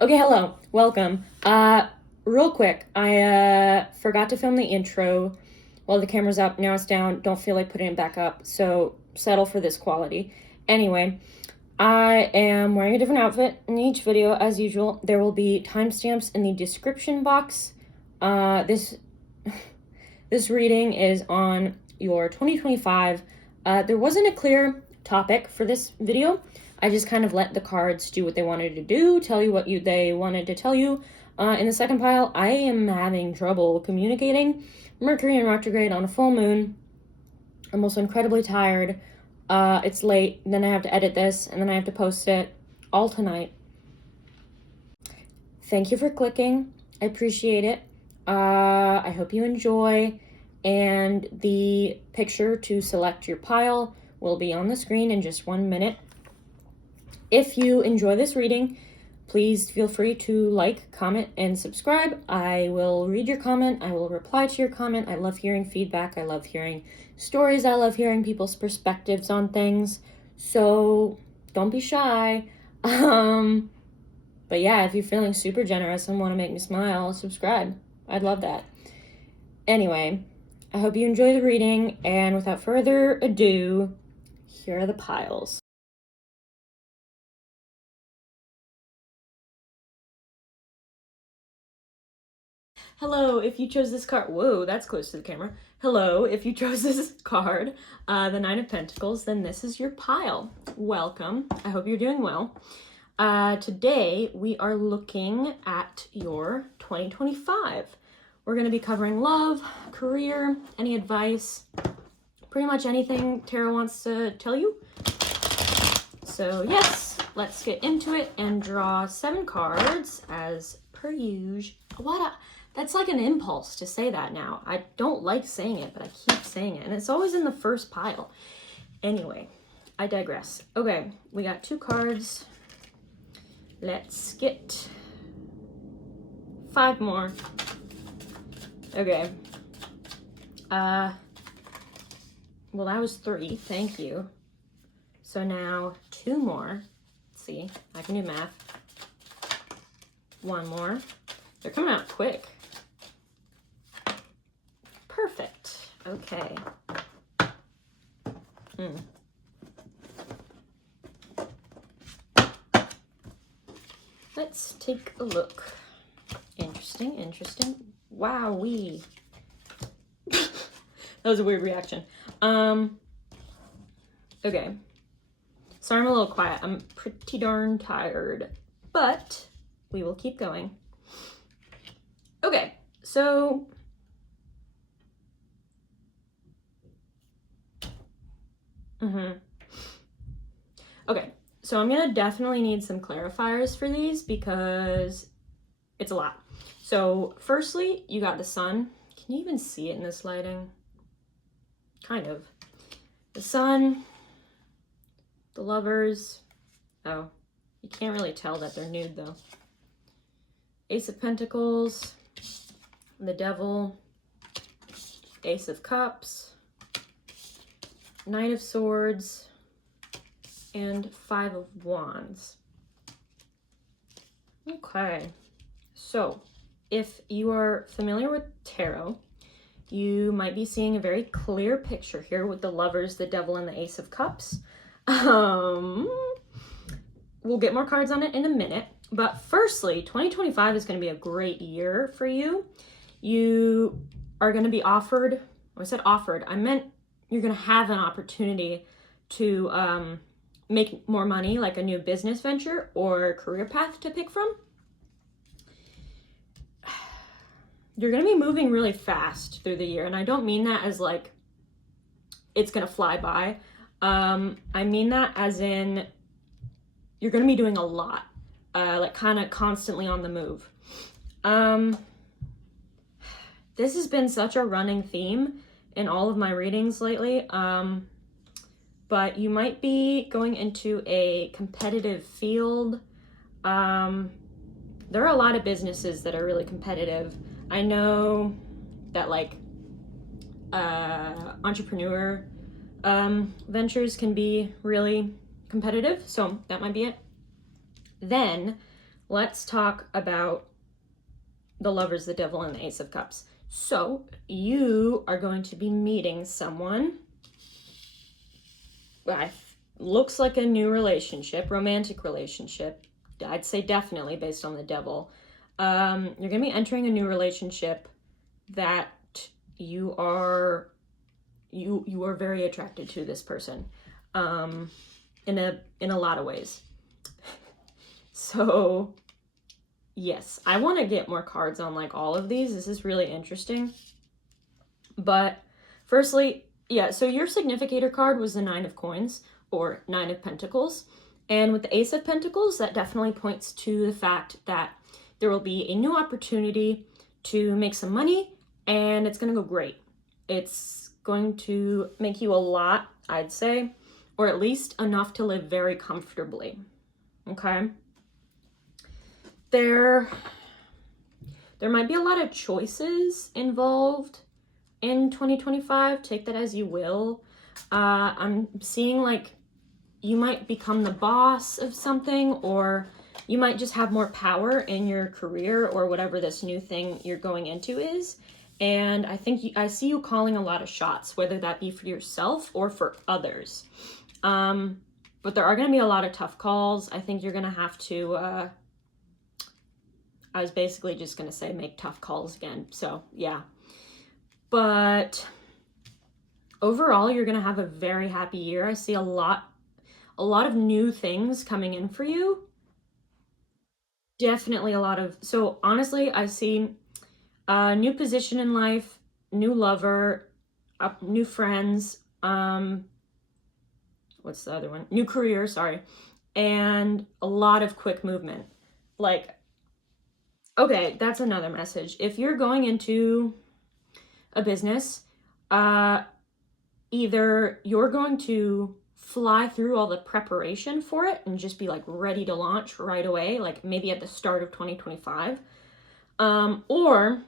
Okay, hello, welcome. Real quick, I forgot to film the intro while the camera's up. Now it's down. Don't feel like putting it back up, so settle for this quality. Anyway, I am wearing a different outfit in each video as usual. There will be timestamps in the description box. This reading is on your 2025. There wasn't a clear topic for this video. I just kind of let the cards do what they wanted to do, tell you what they wanted to tell you. In the second pile, I am having trouble communicating. Mercury in retrograde on a full moon. I'm also incredibly tired. It's late, then I have to edit this, and then I have to post it all tonight. Thank you for clicking. I appreciate it. I hope you enjoy, and the picture to select your pile will be on the screen in just 1 minute. If you enjoy this reading, please feel free to like, comment, and subscribe. I will read your comment. I will reply to your comment. I love hearing feedback. I love hearing stories. I love hearing people's perspectives on things. So don't be shy. But yeah, if you're feeling super generous and want to make me smile, subscribe. I'd love that. Anyway, I hope you enjoy the reading, and without further ado, here are the piles. Hello, if you chose this card, whoa, that's close to the camera. Hello, if you chose this card, the Nine of Pentacles, then this is your pile. Welcome. I hope you're doing well. Today, we are looking at your 2025. We're going to be covering love, career, any advice, pretty much anything tarot wants to tell you. So yes, let's get into it and draw 7 cards as per usual. That's like an impulse to say that now. I don't like saying it, but I keep saying it. And it's always in the first pile. Anyway, I digress. Okay, we got 2 cards. Let's get 5 more. Okay. Well, that was 3. Thank you. So now 2 more. Let's see. I can do math. 1 more. They're coming out quick. Perfect. Okay. Let's take a look. Interesting, interesting. Wowee. That was a weird reaction. Okay. Sorry I'm a little quiet. I'm pretty darn tired, but we will keep going. Okay, so okay, so I'm gonna definitely need some clarifiers for these because it's a lot. So firstly, you got the sun. Can you even see it in this lighting? Kind of. The sun, the lovers. Oh, you can't really tell that they're nude though. Ace of Pentacles, the Devil, Ace of Cups, Knight of Swords, and 5 of Wands. Okay, so if you are familiar with tarot, you might be seeing a very clear picture here with the Lovers, the Devil, and the Ace of Cups. We'll get more cards on it in a minute. But firstly, 2025 is going to be a great year for you. You are going to be offered, I said offered, I meant you're going to have an opportunity to make more money, like a new business venture or career path to pick from. You're going to be moving really fast through the year. And I don't mean that as like it's going to fly by. I mean that as in you're going to be doing a lot. Like kind of constantly on the move. This has been such a running theme in all of my readings lately. But you might be going into a competitive field. There are a lot of businesses that are really competitive. I know that like entrepreneur ventures can be really competitive, so that might be it. Then let's talk about the Lovers, the Devil, and the Ace of Cups. So you are going to be meeting someone. Looks like a new relationship, romantic relationship. I'd say definitely based on the Devil. You're going to be entering a new relationship that you are very attracted to this person, in a lot of ways. So yes, I want to get more cards on like all of these. This is really interesting. But firstly, yeah, so your significator card was the Nine of Coins, or Nine of Pentacles. And with the Ace of Pentacles, that definitely points to the fact that there will be a new opportunity to make some money, and it's going to go great. It's going to make you a lot, I'd say, or at least enough to live very comfortably. Okay? There might be a lot of choices involved in 2025. Take that as you will. I'm seeing like you might become the boss of something, or you might just have more power in your career or whatever this new thing you're going into is. And I think I see you calling a lot of shots, whether that be for yourself or for others. But there are going to be a lot of tough calls. I think you're going to have to, I was basically just going to say make tough calls again. So yeah. But overall, you're going to have a very happy year. I see a lot of new things coming in for you. Definitely a lot of, so honestly, I see a new position in life, new lover, new friends, what's the other one? New career, sorry. And a lot of quick movement. Like, okay, that's another message. If you're going into a business, either you're going to fly through all the preparation for it and just be like ready to launch right away, like maybe at the start of 2025, or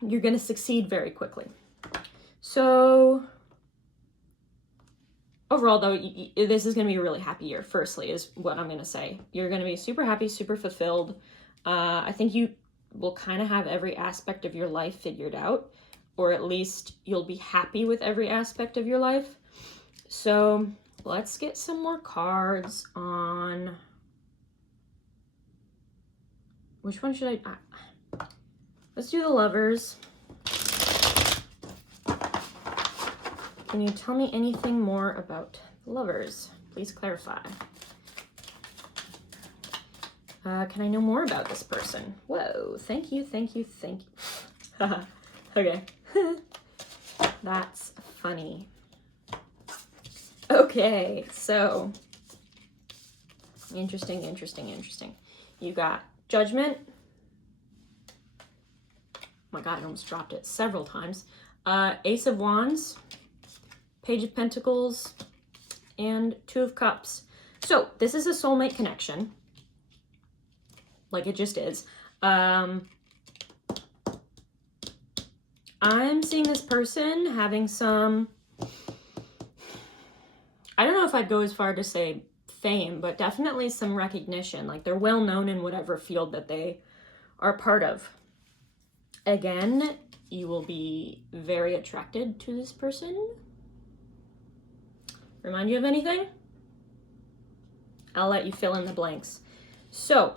you're going to succeed very quickly. So overall though, this is going to be a really happy year, firstly, is what I'm going to say. You're going to be super happy, super fulfilled. I think you will kind of have every aspect of your life figured out, or at least you'll be happy with every aspect of your life. So let's get some more cards on, which one should I, let's do the Lovers. Can you tell me anything more about Lovers? Please clarify. Can I know more about this person? Whoa, thank you. Okay. That's funny. Okay, so interesting. You got Judgment. Oh my God, I almost dropped it several times. Ace of Wands, Page of Pentacles, and Two of Cups. So this is a soulmate connection. Like it just is. I'm seeing this person having some, I don't know if I'd go as far to say fame, but definitely some recognition. Like they're well known in whatever field that they are part of. Again, you will be very attracted to this person. Remind you of anything? I'll let you fill in the blanks. So,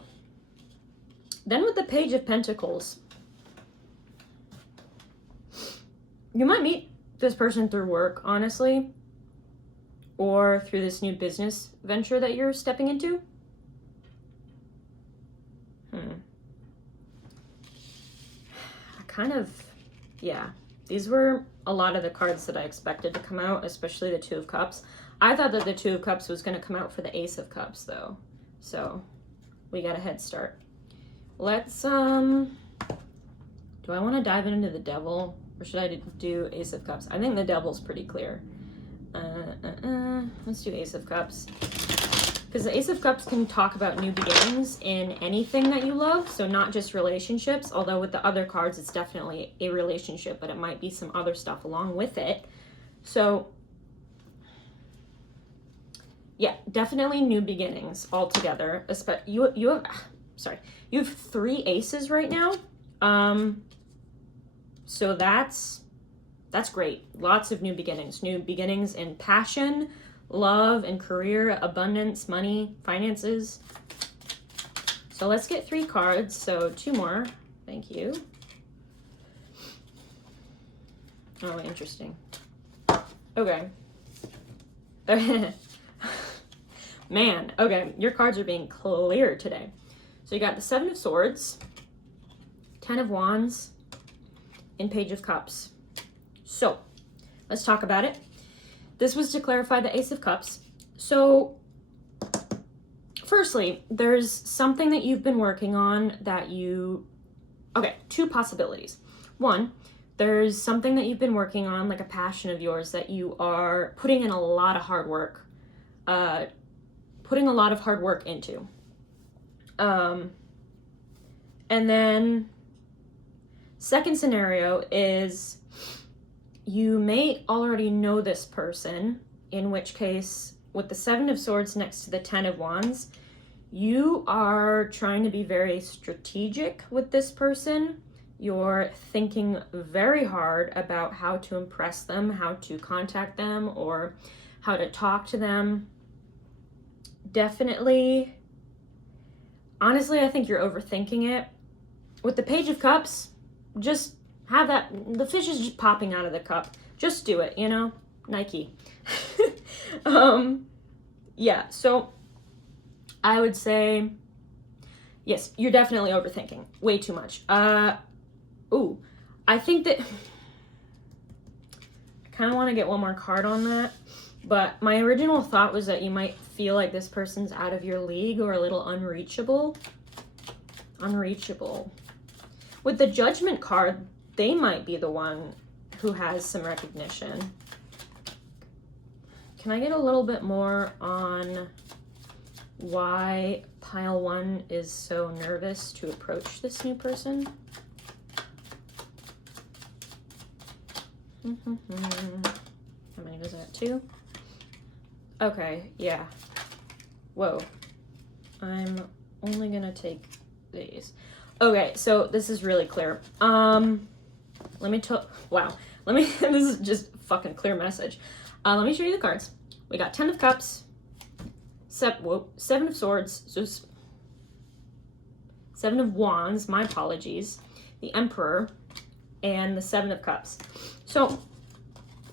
then with the Page of Pentacles, you might meet this person through work, honestly, or through this new business venture that you're stepping into. Yeah, these were a lot of the cards that I expected to come out, especially the Two of Cups. I thought that the Two of Cups was going to come out for the Ace of Cups, though. So, we got a head start. Let's, do I want to dive into the Devil, or should I do Ace of Cups? I think the Devil's pretty clear. Let's do Ace of Cups. Because the Ace of Cups can talk about new beginnings in anything that you love, so not just relationships, although with the other cards, it's definitely a relationship, but it might be some other stuff along with it. So, yeah, definitely new beginnings altogether. You have, sorry, you have 3 aces right now. So that's great. Lots of new beginnings in passion, love and career, abundance, money, finances. So let's get 3 cards. So 2 more. Thank you. Oh, interesting. Okay. Man, okay, your cards are being clear today. So you got the 7 of Swords, 10 of Wands, and Page of Cups. So let's talk about it. This was to clarify the Ace of Cups. So firstly, there's something that you've been working on that you, okay, 2 possibilities. 1, there's something that you've been working on, like a passion of yours that you are putting in a lot of hard work, into. And then second scenario is you may already know this person, in which case with the 7 of Swords next to the 10 of Wands, you are trying to be very strategic with this person. You're thinking very hard about how to impress them, how to contact them, or how to talk to them. Definitely, honestly, I think you're overthinking it. With the Page of Cups, just have that, the fish is just popping out of the cup. Just do it, you know? Nike. Yeah, so I would say, yes, you're definitely overthinking. Way too much. Ooh, I think that, I kind of want to get one more card on that, but my original thought was that you might feel like this person's out of your league or a little unreachable. Unreachable. With the Judgment card, they might be the one who has some recognition. Can I get a little bit more on why pile 1 is so nervous to approach this new person? How many was that? 2? Okay, yeah. Whoa. I'm only gonna take these. Okay, so this is really clear. Let me this is just fucking clear message. Let me show you the cards. We got 10 of Cups, 7 of Swords, so 7 of Wands, my apologies, the Emperor, and the 7 of Cups. So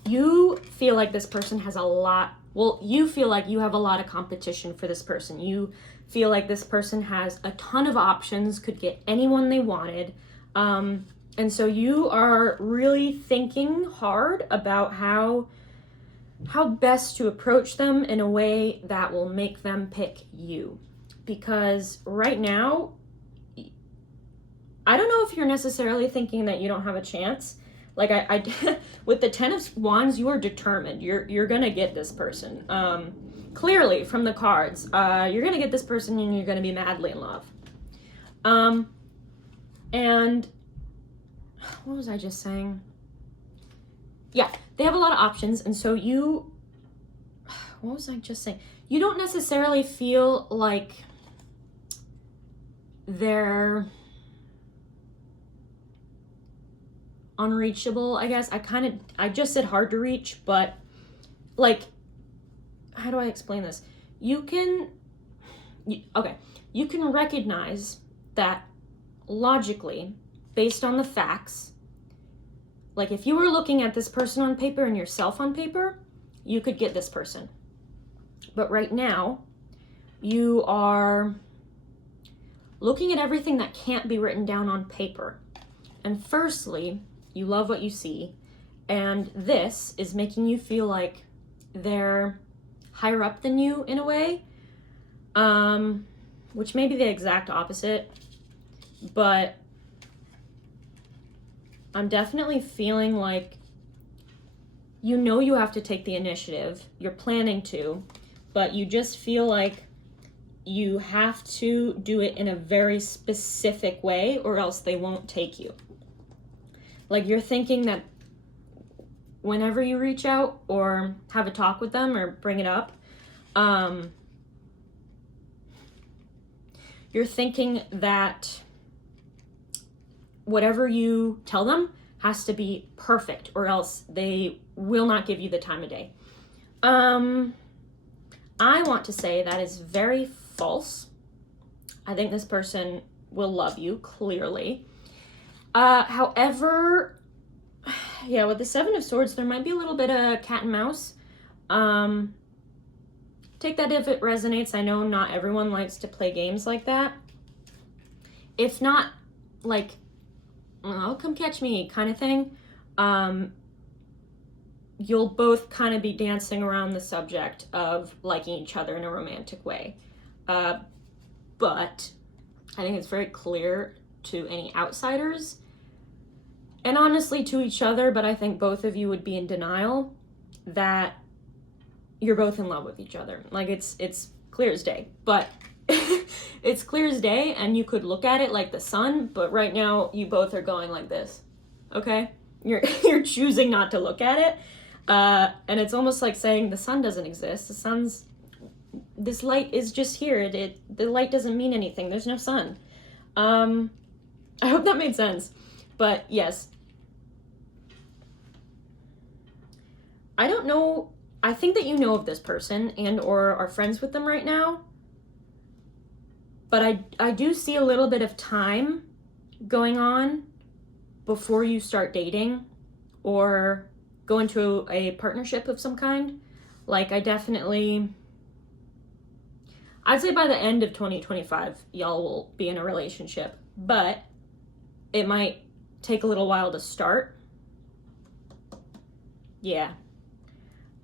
you feel like this person has a lot, well, you feel like you have a lot of competition for this person. You feel like this person has a ton of options, could get anyone they wanted. And so you are really thinking hard about how best to approach them in a way that will make them pick you. Because right now, I don't know if you're necessarily thinking that you don't have a chance. Like I with the 10 of Wands, you are determined. You're gonna get this person. Clearly from the cards, you're gonna get this person and you're gonna be madly in love. And what was I just saying? Yeah, they have a lot of options, and so what was I just saying? You don't necessarily feel like they're unreachable, I guess. I just said hard to reach, but like, how do I explain this? You can recognize that logically, based on the facts, like if you were looking at this person on paper and yourself on paper, you could get this person. But right now, you are looking at everything that can't be written down on paper. And firstly, you love what you see, and this is making you feel like they're higher up than you in a way, which may be the exact opposite, but I'm definitely feeling like you know you have to take the initiative, you're planning to, but you just feel like you have to do it in a very specific way or else they won't take you. Like you're thinking that whenever you reach out or have a talk with them or bring it up, you're thinking that whatever you tell them has to be perfect, or else they will not give you the time of day. I want to say that is very false. I think this person will love you, clearly. However, yeah, with the Seven of Swords, there might be a little bit of cat and mouse. Take that if it resonates. I know not everyone likes to play games like that. If not, like, oh, come catch me kind of thing, you'll both kind of be dancing around the subject of liking each other in a romantic way. But I think it's very clear to any outsiders, and honestly to each other, but I think both of you would be in denial that you're both in love with each other. Like, it's clear as day, but it's clear as day, and you could look at it like the sun, but right now you both are going like this, okay? You're choosing not to look at it, and it's almost like saying the sun doesn't exist. This light is just here. The light doesn't mean anything. There's no sun. I hope that made sense, but yes. I don't know. I think that you know of this person and or are friends with them right now. But I do see a little bit of time going on before you start dating or go into a partnership of some kind. Like, I'd say by the end of 2025, y'all will be in a relationship. But it might take a little while to start. Yeah.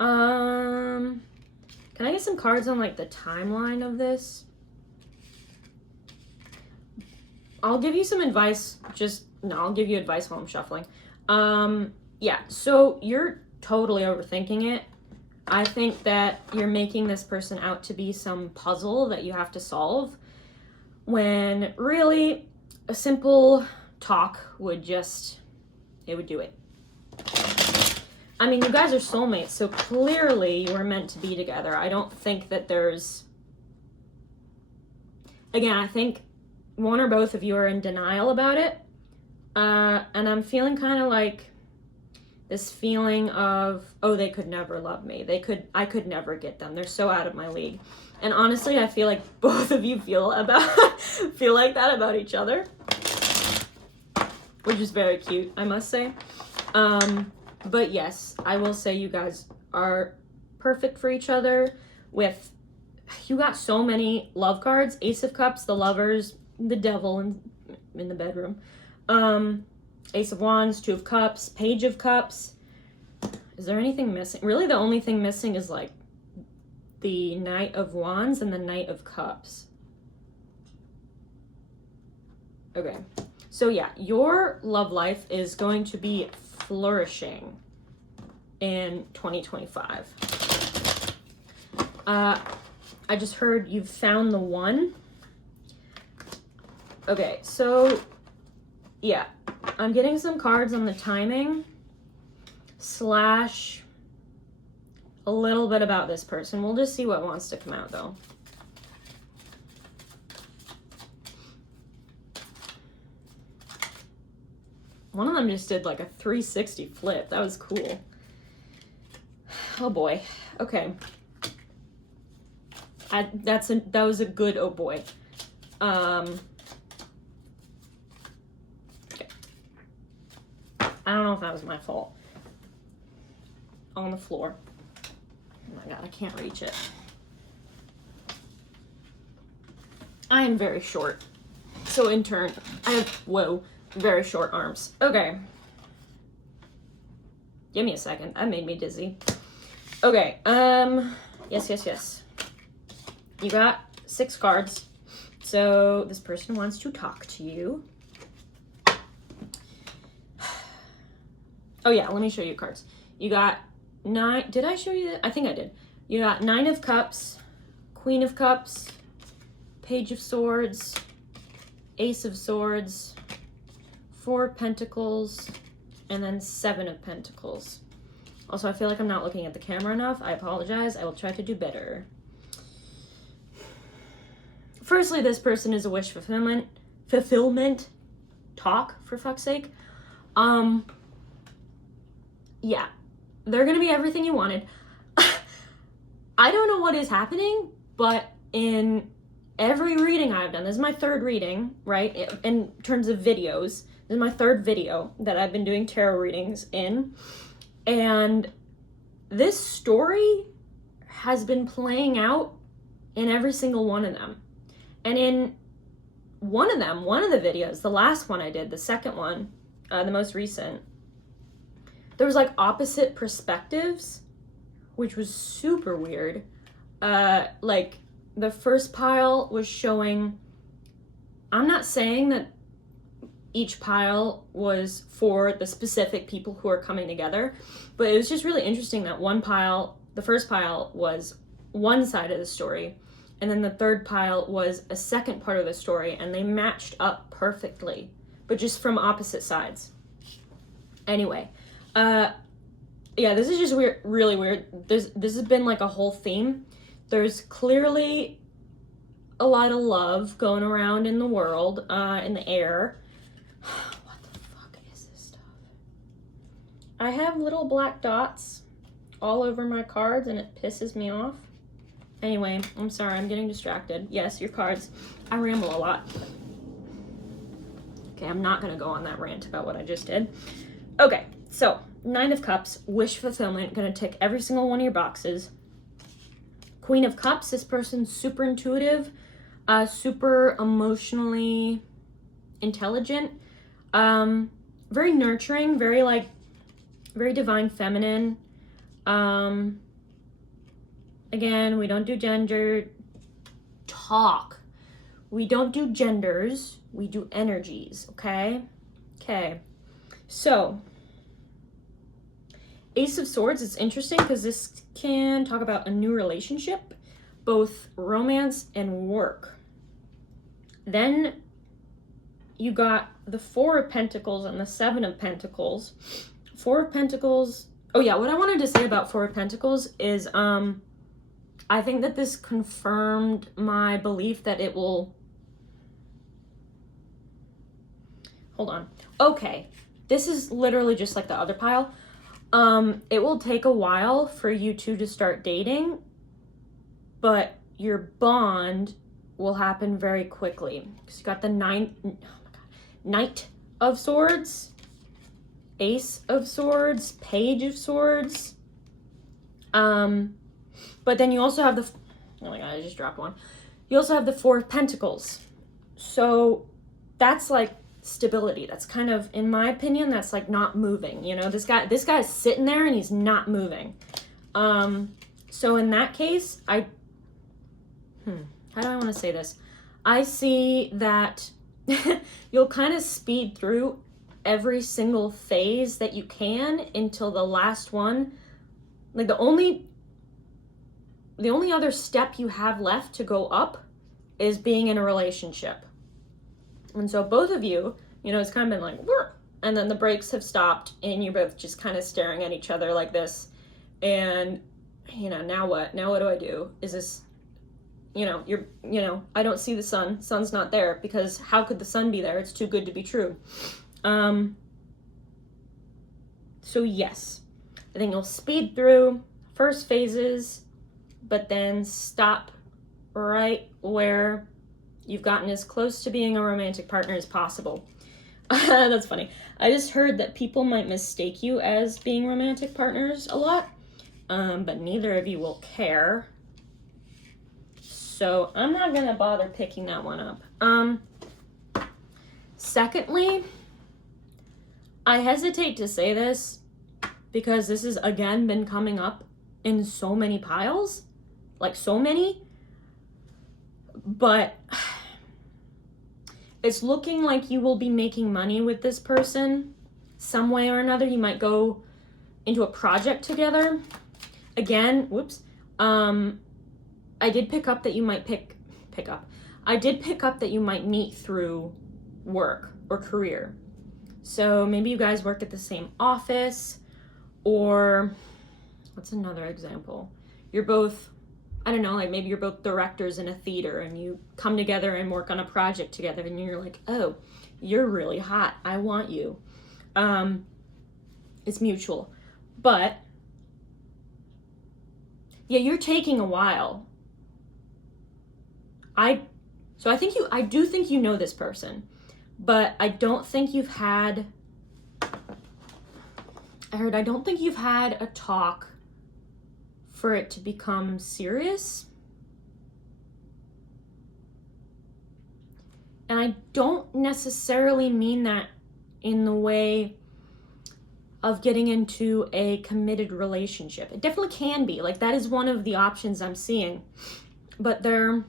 Can I get some cards on, like, the timeline of this? I'll give you some advice. I'll give you advice while I'm shuffling. Yeah, so you're totally overthinking it. I think that you're making this person out to be some puzzle that you have to solve, when really a simple talk would do it. I mean, you guys are soulmates, so clearly you were meant to be together. I don't think that I think one or both of you are in denial about it. And I'm feeling kind of like this feeling of, oh, they could never love me. I could never get them. They're so out of my league. And honestly, I feel like both of you feel like that about each other, which is very cute, I must say. But yes, I will say you guys are perfect for each other. You got so many love cards: Ace of Cups, the Lovers, the Devil in the bedroom, Ace of Wands, Two of Cups, Page of Cups. Is there anything missing? Really, the only thing missing is like the Knight of Wands and the Knight of Cups. Okay, so yeah, your love life is going to be flourishing in 2025. I just heard you've found the one. Okay, so yeah, I'm getting some cards on the timing / a little bit about this person. We'll just see what wants to come out though. One of them just did like a 360 flip. That was cool. Oh boy. Okay. That was a good oh boy. Okay. I don't know if that was my fault. On the floor. Oh my god, I can't reach it. I am very short. So in turn, I have, very short arms. Okay. Give me a second. That made me dizzy. Okay. Yes. You got 6 cards. So this person wants to talk to you. Oh yeah, let me show you cards. You got 9. Did I show you that? I think I did. You got 9 of Cups, Queen of Cups, Page of Swords, Ace of Swords, 4 of Pentacles, and then 7 of Pentacles. Also, I feel like I'm not looking at the camera enough. I apologize. I will try to do better. Firstly, this person is a wish fulfillment talk, for fuck's sake. Yeah, they're gonna be everything you wanted. I don't know what is happening, but in every reading I've done, this is my third reading, right? In terms of videos, this is my third video that I've been doing tarot readings in. And this story has been playing out in every single one of them. And in one of the videos, the last one I did, the second one, the most recent, there was like opposite perspectives, which was super weird. Like the first pile was showing, I'm not saying that each pile was for the specific people who are coming together, but it was just really interesting that one pile, the first pile was one side of the story, and then the third pile was a second part of the story, and they matched up perfectly, but just from opposite sides. Anyway, yeah, this is just weird, really weird. This has been like a whole theme. There's clearly a lot of love going around in the world, in the air. What the fuck is this stuff? I have little black dots all over my cards, and it pisses me off. Anyway, I'm sorry, I'm getting distracted. Yes, your cards. I ramble a lot. Okay, I'm not gonna go on that rant about what I just did. Okay, so 9 of Cups, wish fulfillment, gonna tick every single one of your boxes. Queen of Cups, this person's super intuitive, super emotionally intelligent, very nurturing, very divine feminine. Again, we don't do gender talk. We don't do genders, we do energies, okay? Okay, so Ace of Swords is interesting because this can talk about a new relationship, both romance and work. Then you got the 4 of Pentacles and the 7 of Pentacles. 4 of Pentacles, oh yeah, what I wanted to say about 4 of Pentacles is, I think that this confirmed my belief that it will, hold on. Okay, this is literally just like the other pile. It will take a while for you two to start dating, but your bond will happen very quickly. Because you got the Knight of Swords, Ace of Swords, Page of Swords. But then you also have the, oh my god, I just dropped one. You also have the 4 of Pentacles. So that's like stability. That's kind of, in my opinion, that's like not moving. You know, this guy's sitting there and he's not moving. So in that case, how do I want to say this? I see that you'll kind of speed through every single phase that you can until the last one. Like the only other step you have left to go up is being in a relationship. And so both of you, you know, it's kind of been like, Whoa! And then the brakes have stopped and you're both just kind of staring at each other like this. And, you know, now what? Now what do I do? Is this, you know, I don't see the sun. Sun's not there because how could the sun be there? It's too good to be true. So yes, I think you'll speed through first phases, but then stop right where you've gotten as close to being a romantic partner as possible. That's funny. I just heard that people might mistake you as being romantic partners a lot, but neither of you will care. So I'm not gonna bother picking that one up. Secondly, I hesitate to say this because this has again been coming up in so many piles, like so many, but it's looking like you will be making money with this person some way or another. You might go into a project together. Again, whoops. I did pick up that you might I did pick up that you might meet through work or career. So maybe you guys work at the same office, or what's another example? You're both, I don't know, like maybe you're both directors in a theater and you come together and work on a project together and you're like, oh, you're really hot, I want you. It's mutual. But yeah, you're taking a while. I do think you know this person, but I don't think you've had a talk for it to become serious. And I don't necessarily mean that in the way of getting into a committed relationship. It definitely can be. Like, that is one of the options I'm seeing. But there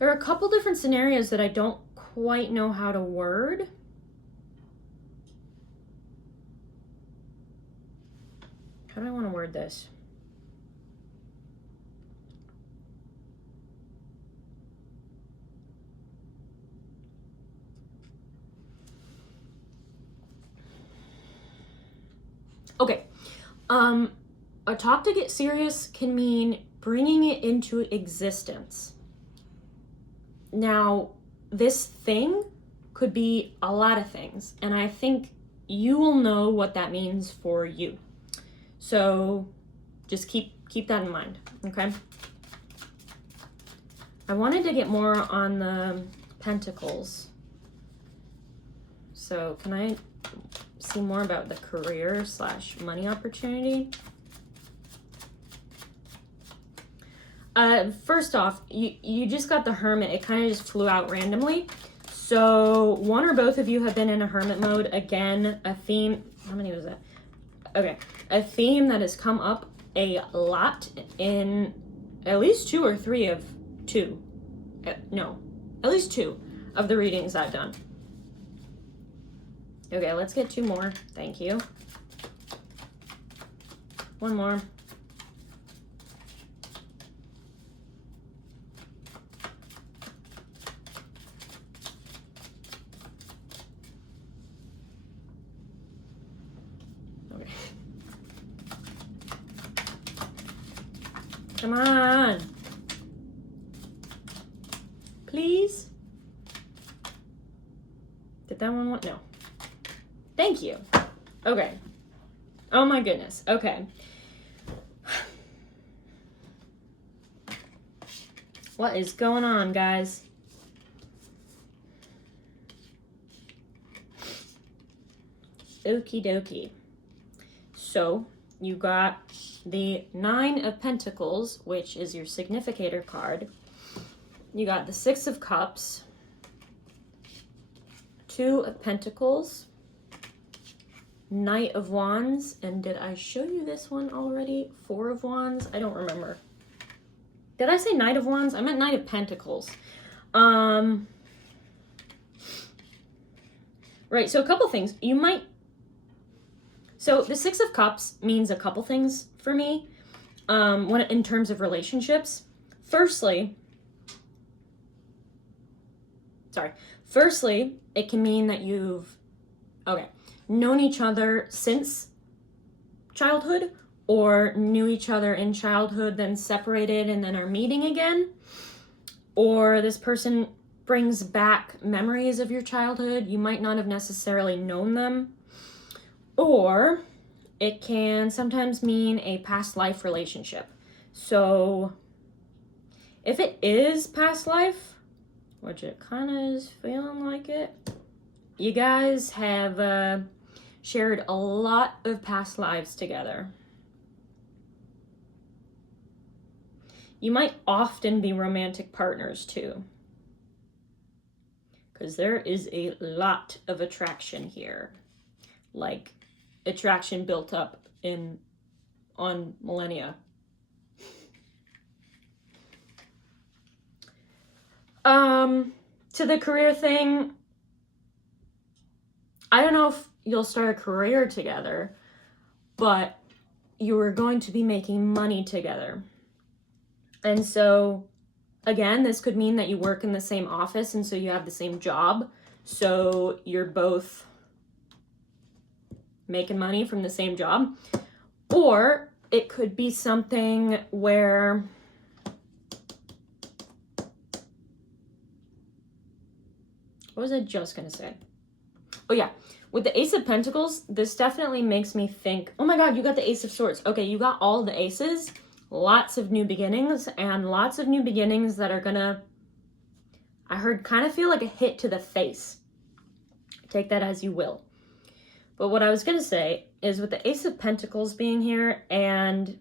are a couple different scenarios that I don't quite know how to word. How do I want to word this? Okay. A talk to get serious can mean bringing it into existence. Now, this thing could be a lot of things, and I think you will know what that means for you. So just keep that in mind, okay? I wanted to get more on the pentacles. So can I see more about the career / money opportunity? First off, you just got the Hermit. It kind of just flew out randomly. So one or both of you have been in a Hermit mode. Again, a theme. How many was that? Okay. A theme that has come up a lot in at least two of the readings I've done. Okay, let's get two more. Thank you. One more. Okay. Come on. Please? Did that one want? No. Thank you. Okay. Oh my goodness. Okay. What is going on, guys? Okie dokie. So, you got the 9 of Pentacles, which is your significator card. You got the 6 of Cups, 2 of Pentacles, Knight of Wands, and did I show you this one already? 4 of Wands? I don't remember. Did I say Knight of Wands? I meant Knight of Pentacles. Right, so a couple things. So the 6 of Cups means a couple things for me in terms of relationships. Firstly, it can mean that you've known each other since childhood, or knew each other in childhood, then separated, and then are meeting again. Or this person brings back memories of your childhood. You might not have necessarily known them. Or it can sometimes mean a past life relationship. So if it is past life, which it kind of is feeling like it, you guys have shared a lot of past lives together. You might often be romantic partners too, because there is a lot of attraction here, like attraction built up on millennia. To the career thing, I don't know if you'll start a career together, but you are going to be making money together. And so, again, this could mean that you work in the same office, and so you have the same job. So you're both making money from the same job. Or it could be something where what was I just gonna say? Oh yeah, with the Ace of Pentacles, this definitely makes me think, oh my god, you got the Ace of Swords. Okay, you got all the aces, lots of new beginnings, and lots of new beginnings that are gonna, I heard, kind of feel like a hit to the face. Take that as you will. But what I was gonna say is with the Ace of Pentacles being here and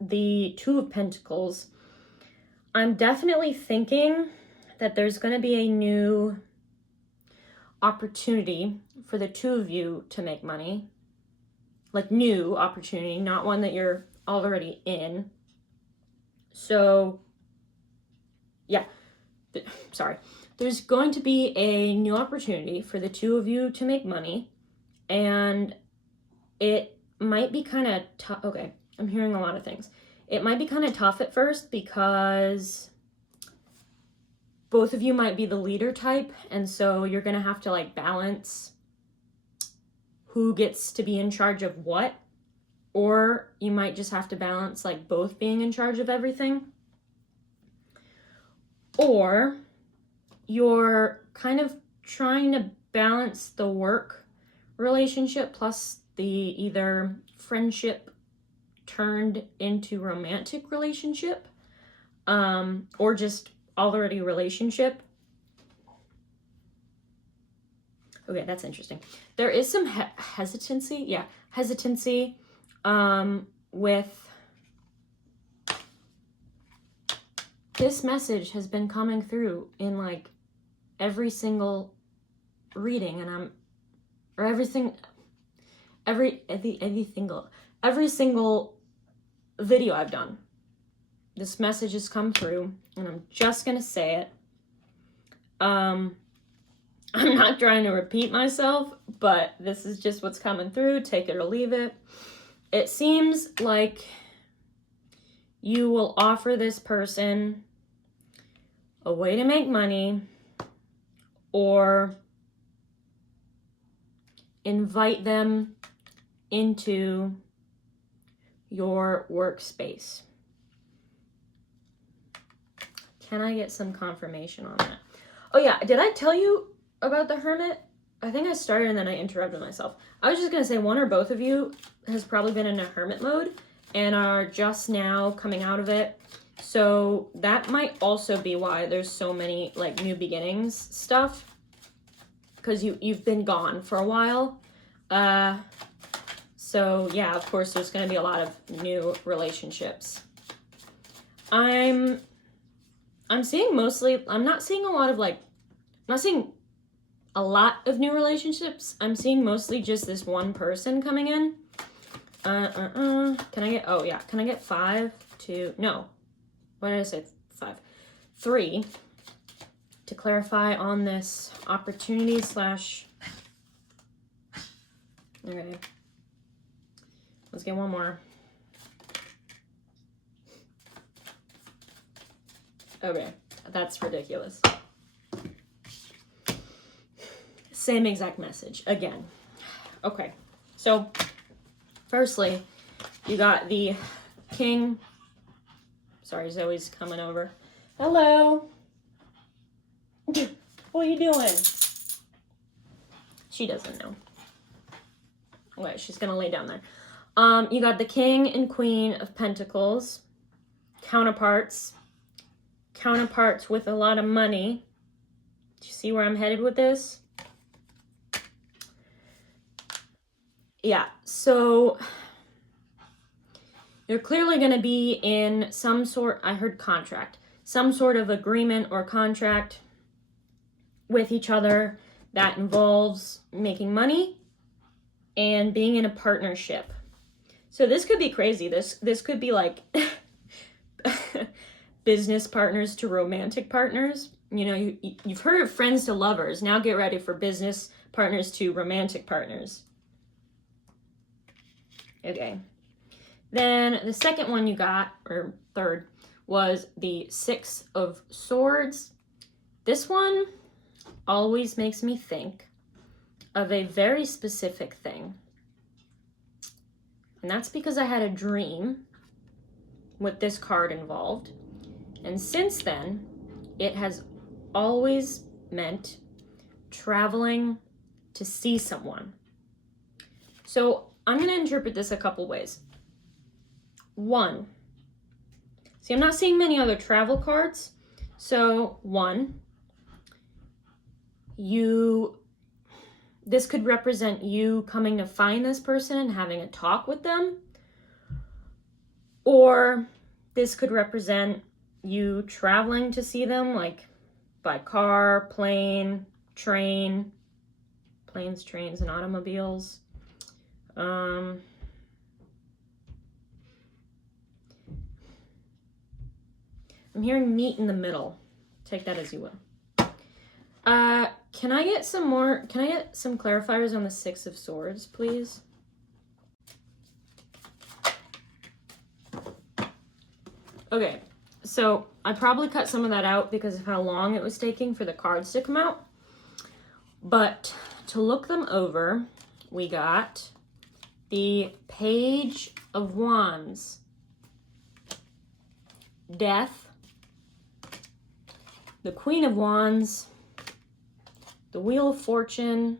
the Two of Pentacles, I'm definitely thinking that there's gonna be a new opportunity for the two of you to make money. Like new opportunity, not one that you're already in. So, yeah, sorry. There's going to be a new opportunity for the two of you to make money, and it might be kind of tough. Okay, I'm hearing a lot of things. It might be kind of tough at first because both of you might be the leader type, and so you're gonna have to like balance who gets to be in charge of what, or you might just have to balance like both being in charge of everything, or you're kind of trying to balance the work relationship plus the either friendship turned into romantic relationship, or just already relationship. Okay, that's interesting. There is some hesitancy. Yeah, hesitancy with this message has been coming through in like every single reading, and every single video I've done. This message has come through, and I'm just gonna say it. I'm not trying to repeat myself, but this is just what's coming through. Take it or leave it. It seems like you will offer this person a way to make money, or invite them into your workspace. Can I get some confirmation on that? Oh yeah, did I tell you about the Hermit? I think I started and then I interrupted myself. I was just gonna say one or both of you has probably been in a hermit mode and are just now coming out of it. So that might also be why there's so many like new beginnings stuff, because you've been gone for a while. So yeah, of course there's going to be a lot of new relationships. I'm seeing mostly, I'm not seeing a lot of like, I'm not seeing a lot of new relationships. I'm seeing mostly just this one person coming in. Can I get, oh yeah, can I get 5 to, no. What did I say? 5. 3 to clarify on this opportunity slash. Okay. Let's get one more. Okay, that's ridiculous. Same exact message again. Okay, so firstly, you got the King. Sorry, Zoe's coming over. Hello. What are you doing? She doesn't know. Wait, she's gonna lay down there. You got the King and Queen of Pentacles. Counterparts with a lot of money. Do you see where I'm headed with this? Yeah, so you're clearly going to be in some sort, I heard contract, some sort of agreement or contract with each other that involves making money and being in a partnership. So this could be crazy. This could be like business partners to romantic partners. You know, you've heard of friends to lovers. Now get ready for business partners to romantic partners. Okay. Then the second one you got, or third, was the 6 of Swords. This one always makes me think of a very specific thing. And that's because I had a dream with this card involved. And since then, it has always meant traveling to see someone. So I'm going to interpret this a couple ways. One, see, I'm not seeing many other travel cards. So one, this could represent you coming to find this person and having a talk with them. Or this could represent you traveling to see them, like by car, plane, train, planes, trains, and automobiles. I'm hearing meet in the middle. Take that as you will. Can I get some clarifiers on the Six of Swords, please? Okay, so I probably cut some of that out because of how long it was taking for the cards to come out. But to look them over, we got the Page of Wands, Death, the Queen of Wands, the Wheel of Fortune,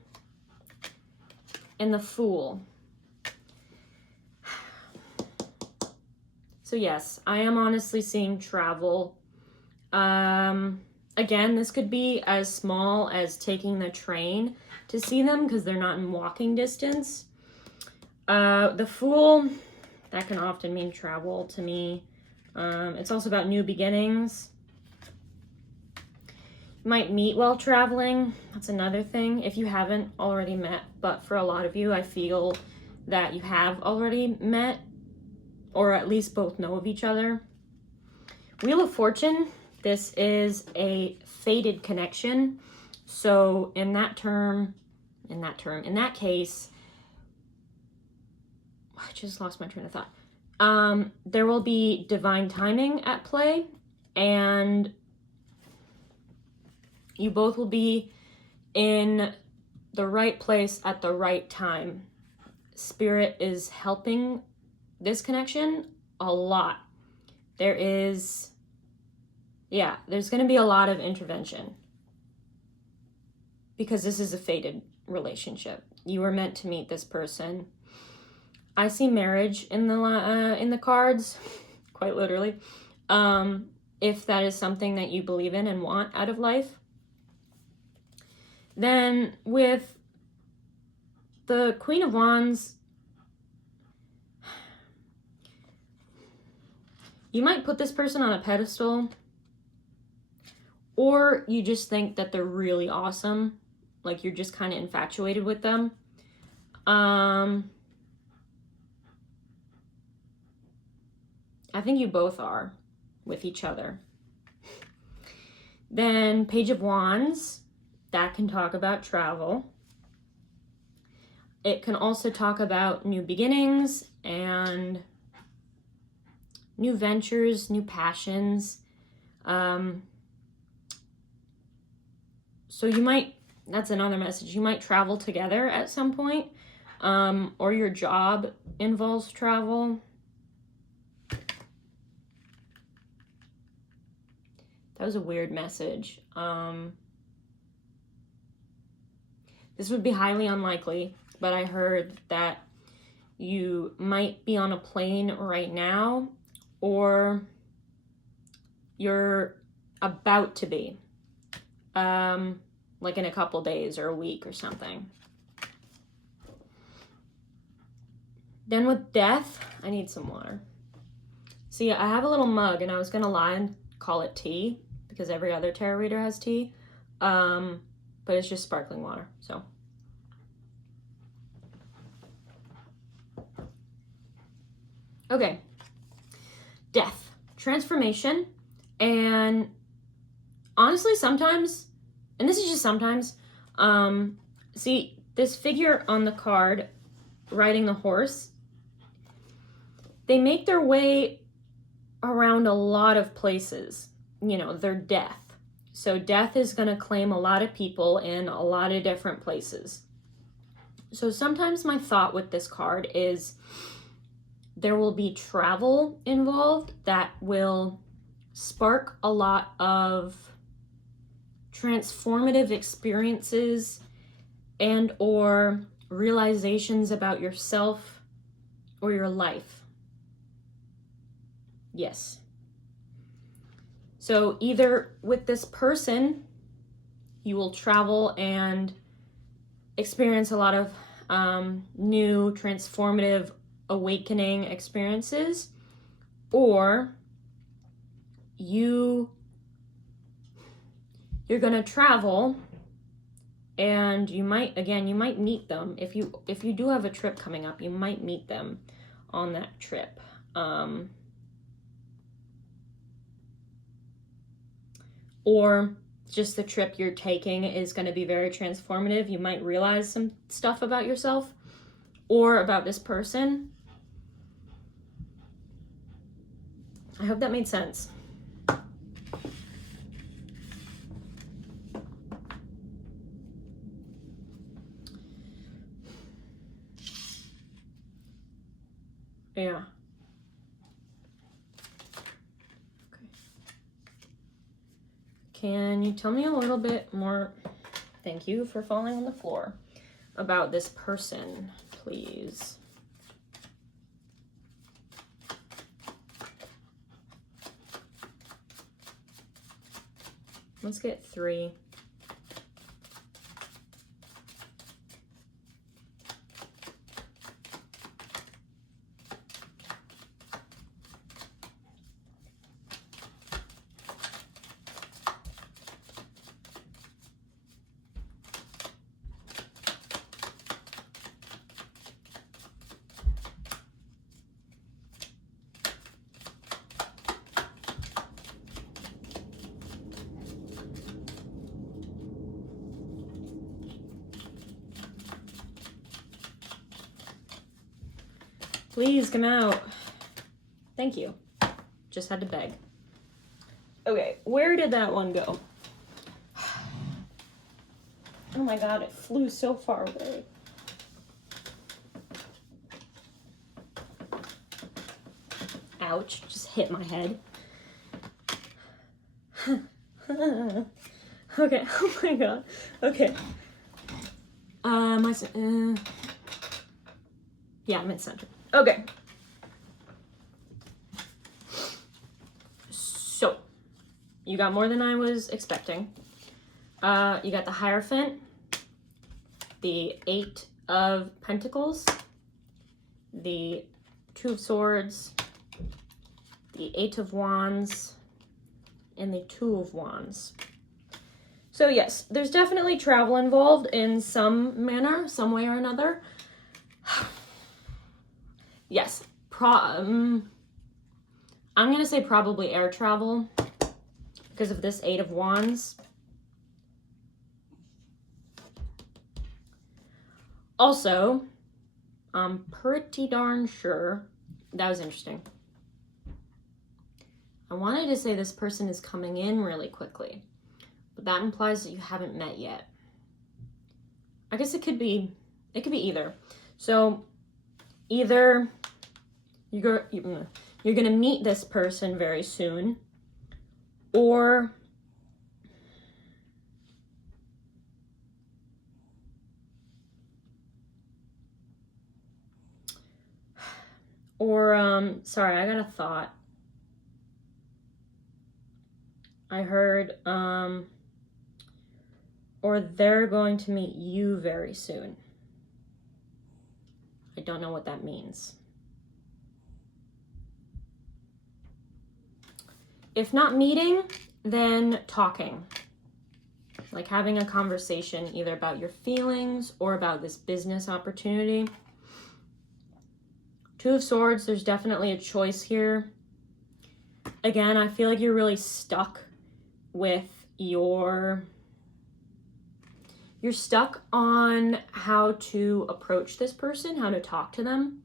and the Fool. So yes, I am honestly seeing travel. Again, this could be as small as taking the train to see them because they're not in walking distance. The Fool, that can often mean travel to me. It's also about new beginnings. You might meet while traveling. That's another thing if you haven't already met. But for a lot of you, I feel that you have already met, or at least both know of each other. Wheel of Fortune, this is a fated connection. So in that case, I just lost my train of thought. There will be divine timing at play, and you both will be in the right place at the right time. Spirit is helping this connection a lot. There's going to be a lot of intervention because this is a fated relationship. You were meant to meet this person. I see marriage in the cards, quite literally. If that is something that you believe in and want out of life. Then with the Queen of Wands, you might put this person on a pedestal, or you just think that they're really awesome. Like you're just kind of infatuated with them. I think you both are with each other. Then Page of Wands, that can talk about travel. It can also talk about new beginnings and new ventures, new passions. So you might, that's another message, you might travel together at some point, or your job involves travel. That was a weird message. This would be highly unlikely, but I heard that you might be on a plane right now, or you're about to be, like in a couple days or a week or something. Then with Death, I need some water. See, I have a little mug and I was going to lie and call it tea because every other tarot reader has tea, but it's just sparkling water, so. Okay, Death, transformation, and honestly sometimes, and this is just sometimes, see this figure on the card riding the horse, they make their way around a lot of places, you know, they're death. So death is going to claim a lot of people in a lot of different places. So sometimes my thought with this card is there will be travel involved that will spark a lot of transformative experiences and or realizations about yourself or your life. Yes. So either with this person, you will travel and experience a lot of new transformative awakening experiences, or you're gonna travel and you might meet them. If you do have a trip coming up, you might meet them on that trip. Or just the trip you're taking is going to be very transformative. You might realize some stuff about yourself or about this person. I hope that made sense. Yeah. Okay. Can you tell me a little bit more? Thank you for falling on the floor. About this person, please. Let's get 3. Please come out. Thank you. Just had to beg. Okay, where did that one go? Oh my god, it flew so far away. Ouch, just hit my head. Okay, oh my god. Okay. Yeah, mid-center. Okay. So, you got more than I was expecting. You got the Hierophant, the 8 of Pentacles, the 2 of Swords, the 8 of Wands, and the 2 of Wands. So yes, there's definitely travel involved in some manner, some way or another. Yes, I'm going to say probably air travel because of this 8 of Wands. Also, I'm pretty darn sure, that was interesting. I wanted to say this person is coming in really quickly, but that implies that you haven't met yet. I guess it could be either. So either you're going to meet this person very soon, or sorry, I got a thought. I heard, or they're going to meet you very soon. I don't know what that means. If not meeting, then talking. Like having a conversation either about your feelings or about this business opportunity. 2 of Swords, there's definitely a choice here. Again, I feel like you're really stuck with you're stuck on how to approach this person, how to talk to them.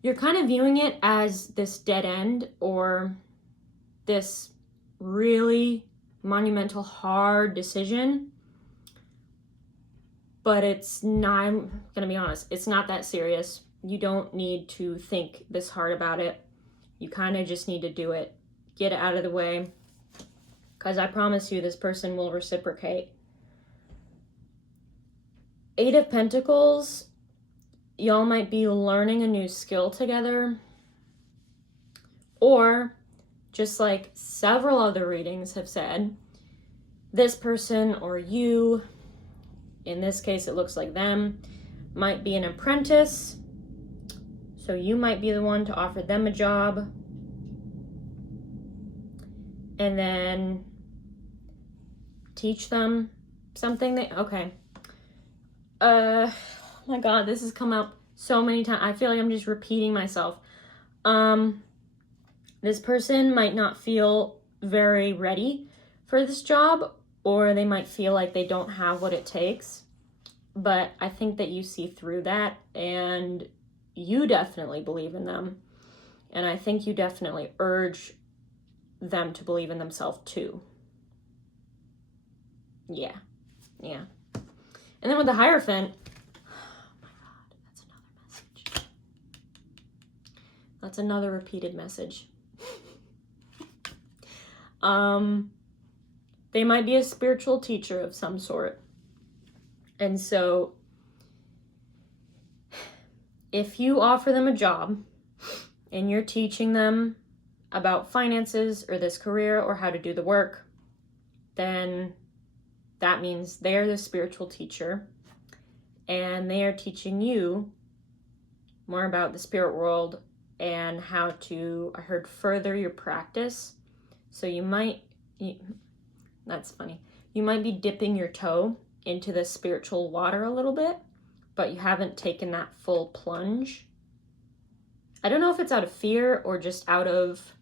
You're kind of viewing it as this dead end or this really monumental, hard decision. But it's not, I'm gonna be honest, it's not that serious. You don't need to think this hard about it. You kind of just need to do it. Get it out of the way. Because I promise you, this person will reciprocate. Eight of Pentacles, y'all might be learning a new skill together. Or, just like several other readings have said, this person or you, in this case it looks like them, might be an apprentice. So you might be the one to offer them a job. And then teach them something okay. Oh my God, this has come up so many times. I feel like I'm just repeating myself. This person might not feel very ready for this job, or they might feel like they don't have what it takes. But I think that you see through that, and you definitely believe in them. And I think you definitely urge them to believe in themselves too. Yeah. And then with the Hierophant, oh my God, that's another message. That's another repeated message. They might be a spiritual teacher of some sort. And so if you offer them a job and you're teaching them about finances or this career or how to do the work, then that means they're the spiritual teacher and they are teaching you more about the spirit world and how to, I heard, further your practice. So that's funny. You might be dipping your toe into the spiritual water a little bit, but you haven't taken that full plunge. I don't know if it's out of fear or just out of,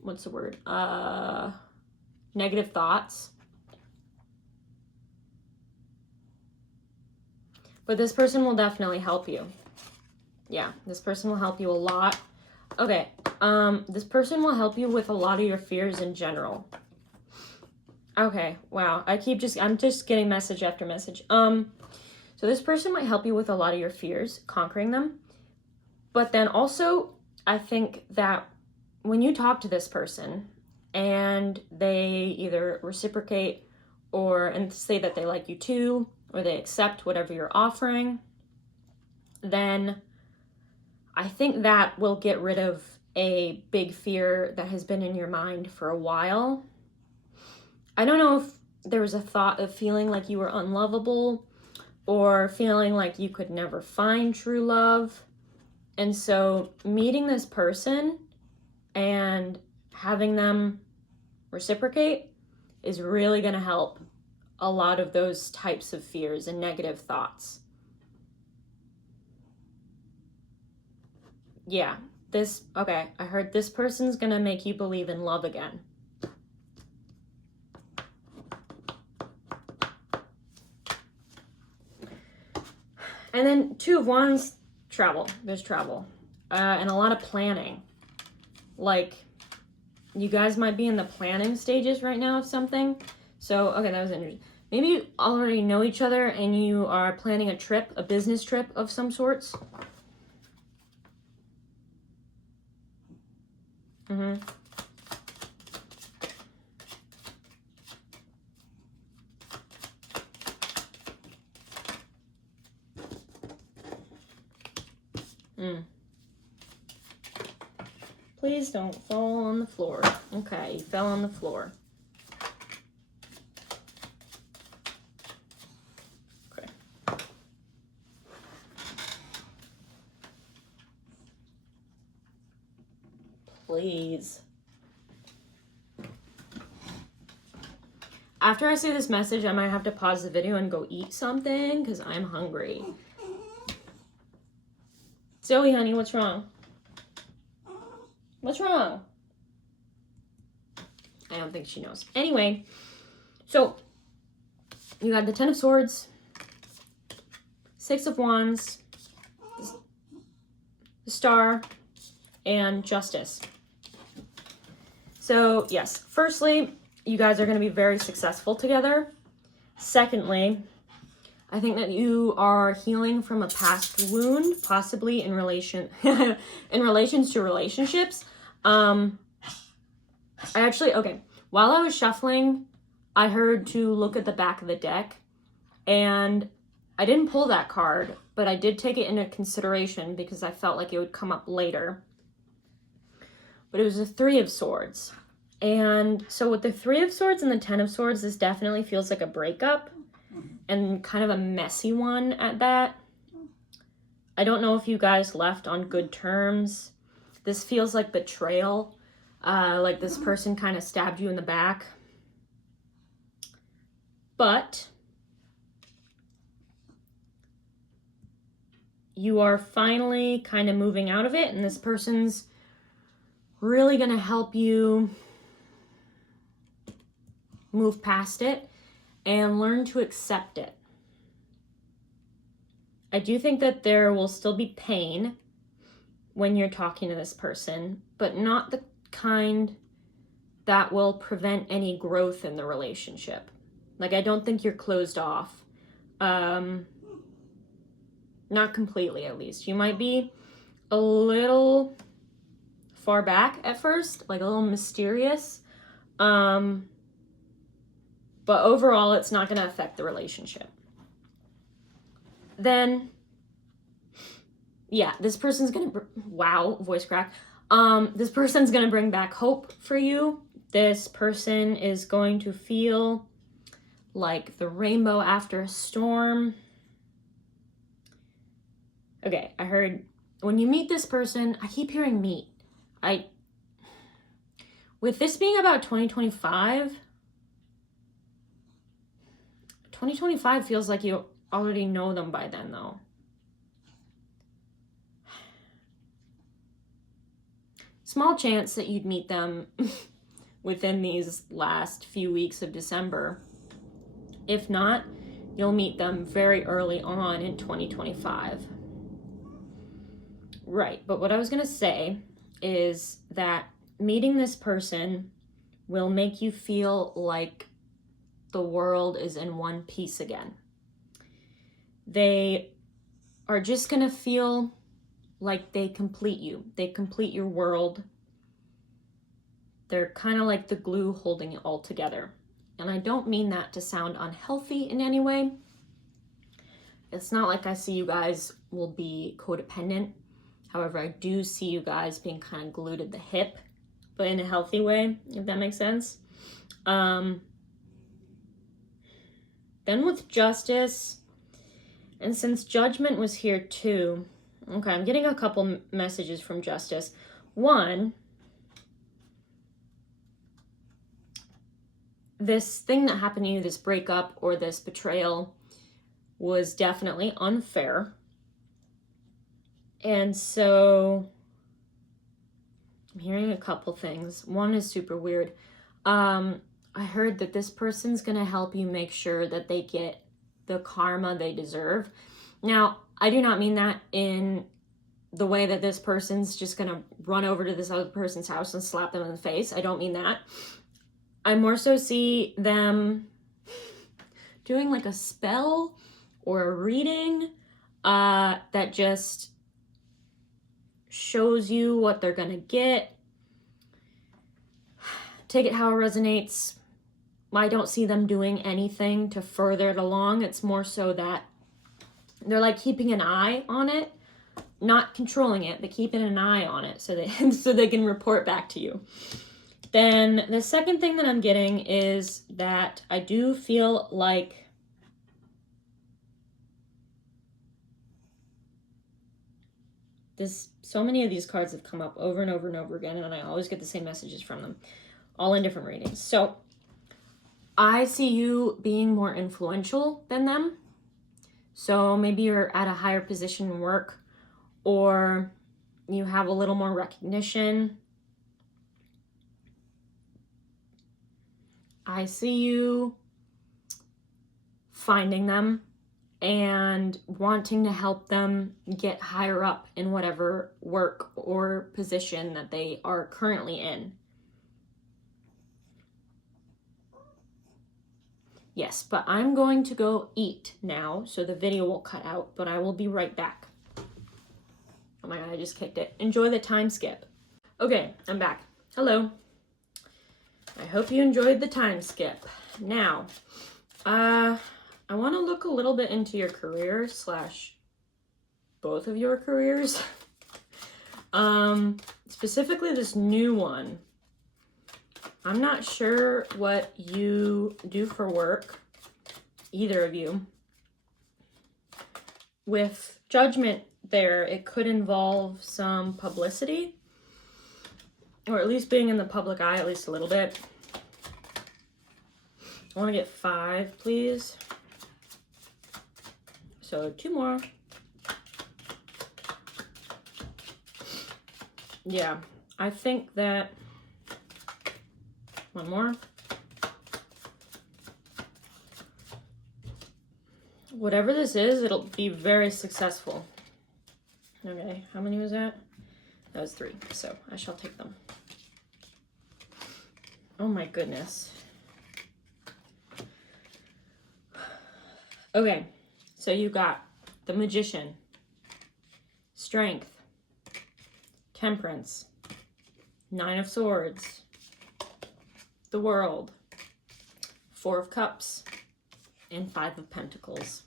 what's the word? Negative thoughts. But this person will definitely help you. Yeah, this person will help you a lot. Okay, this person will help you with a lot of your fears in general. Okay, wow, I'm just getting message after message. So this person might help you with a lot of your fears, conquering them. But then also, I think that when you talk to this person and they either reciprocate and say that they like you too, or they accept whatever you're offering, then I think that will get rid of a big fear that has been in your mind for a while. I don't know if there was a thought of feeling like you were unlovable or feeling like you could never find true love. And so meeting this person and having them reciprocate is really going to help a lot of those types of fears and negative thoughts. Yeah, I heard this person's going to make you believe in love again. And then Two of Wands, travel. There's travel. And a lot of planning. Like, you guys might be in the planning stages right now of something. So, okay, that was interesting. Maybe you already know each other and you are planning a trip, a business trip of some sorts. Please don't fall on the floor. Okay, you fell on the floor. Okay. Please. After I say this message, I might have to pause the video and go eat something because I'm hungry. Zoe, honey, what's wrong? What's wrong? I don't think she knows. Anyway, so you got the Ten of Swords, Six of Wands, the Star, and Justice. So, yes, firstly, you guys are going to be very successful together. Secondly, I think that you are healing from a past wound, possibly in relation in relations to relationships. Okay, while I was shuffling, I heard to look at the back of the deck, and I didn't pull that card, but I did take it into consideration because I felt like it would come up later. But it was the Three of Swords. And so with the Three of Swords and the Ten of Swords, this definitely feels like a breakup, and kind of a messy one at that. I don't know if you guys left on good terms. This feels like betrayal. Like this person kind of stabbed you in the back. But you are finally kind of moving out of it, and this person's really going to help you move past it and learn to accept it. I do think that there will still be pain when you're talking to this person, but not the kind that will prevent any growth in the relationship. Like, I don't think you're closed off. Not completely, at least. You might be a little far back at first, like a little mysterious. But overall, it's not going to affect the relationship. Then, yeah, this person's going to, wow, voice crack. This person's going to bring back hope for you. This person is going to feel like the rainbow after a storm. Okay, I heard when you meet this person, I keep hearing meet. With this being about 2025 feels like you already know them by then, though. Small chance that you'd meet them within these last few weeks of December. If not, you'll meet them very early on in 2025. Right, but what I was going to say is that meeting this person will make you feel like the world is in one piece again. They are just going to feel like they complete you. They complete your world. They're kind of like the glue holding it all together. And I don't mean that to sound unhealthy in any way. It's not like I see you guys will be codependent. However, I do see you guys being kind of glued at the hip, but in a healthy way, if that makes sense. Then with Justice, and since Judgment was here too, okay, I'm getting a couple messages from Justice. One, this thing that happened to you, this breakup or this betrayal, was definitely unfair. And so I'm hearing a couple things. One is super weird. I heard that this person's going to help you make sure that they get the karma they deserve. Now, I do not mean that in the way that this person's just going to run over to this other person's house and slap them in the face. I don't mean that. I more so see them doing like a spell or a reading that just shows you what they're gonna get. Take it how it resonates. I don't see them doing anything to further it along. It's more so that they're like keeping an eye on it, not controlling it, but keeping an eye on it so they can report back to you. Then the second thing that I'm getting is that I do feel like so many of these cards have come up over and over and over again, and I always get the same messages from them, all in different readings. So I see you being more influential than them. So maybe you're at a higher position in work, or you have a little more recognition. I see you finding them and wanting to help them get higher up in whatever work or position that they are currently in. Yes, but I'm going to go eat now, so the video will cut out, but I will be right back. Oh my god, I just kicked it. Enjoy the time skip. Okay, I'm back. Hello. I hope you enjoyed the time skip. Now, I want to look a little bit into your career / both of your careers. Specifically this new one. I'm not sure what you do for work, either of you. With Judgment there, it could involve some publicity, or at least being in the public eye at least a little bit. I want to get 5, please. So 2 more. Yeah, I think that 1 more. Whatever this is, it'll be very successful. Okay, how many was that? That was 3, so I shall take them. Oh my goodness. Okay, so you got the Magician, Strength, Temperance, 9 of Swords, the World, 4 of Cups, and 5 of Pentacles.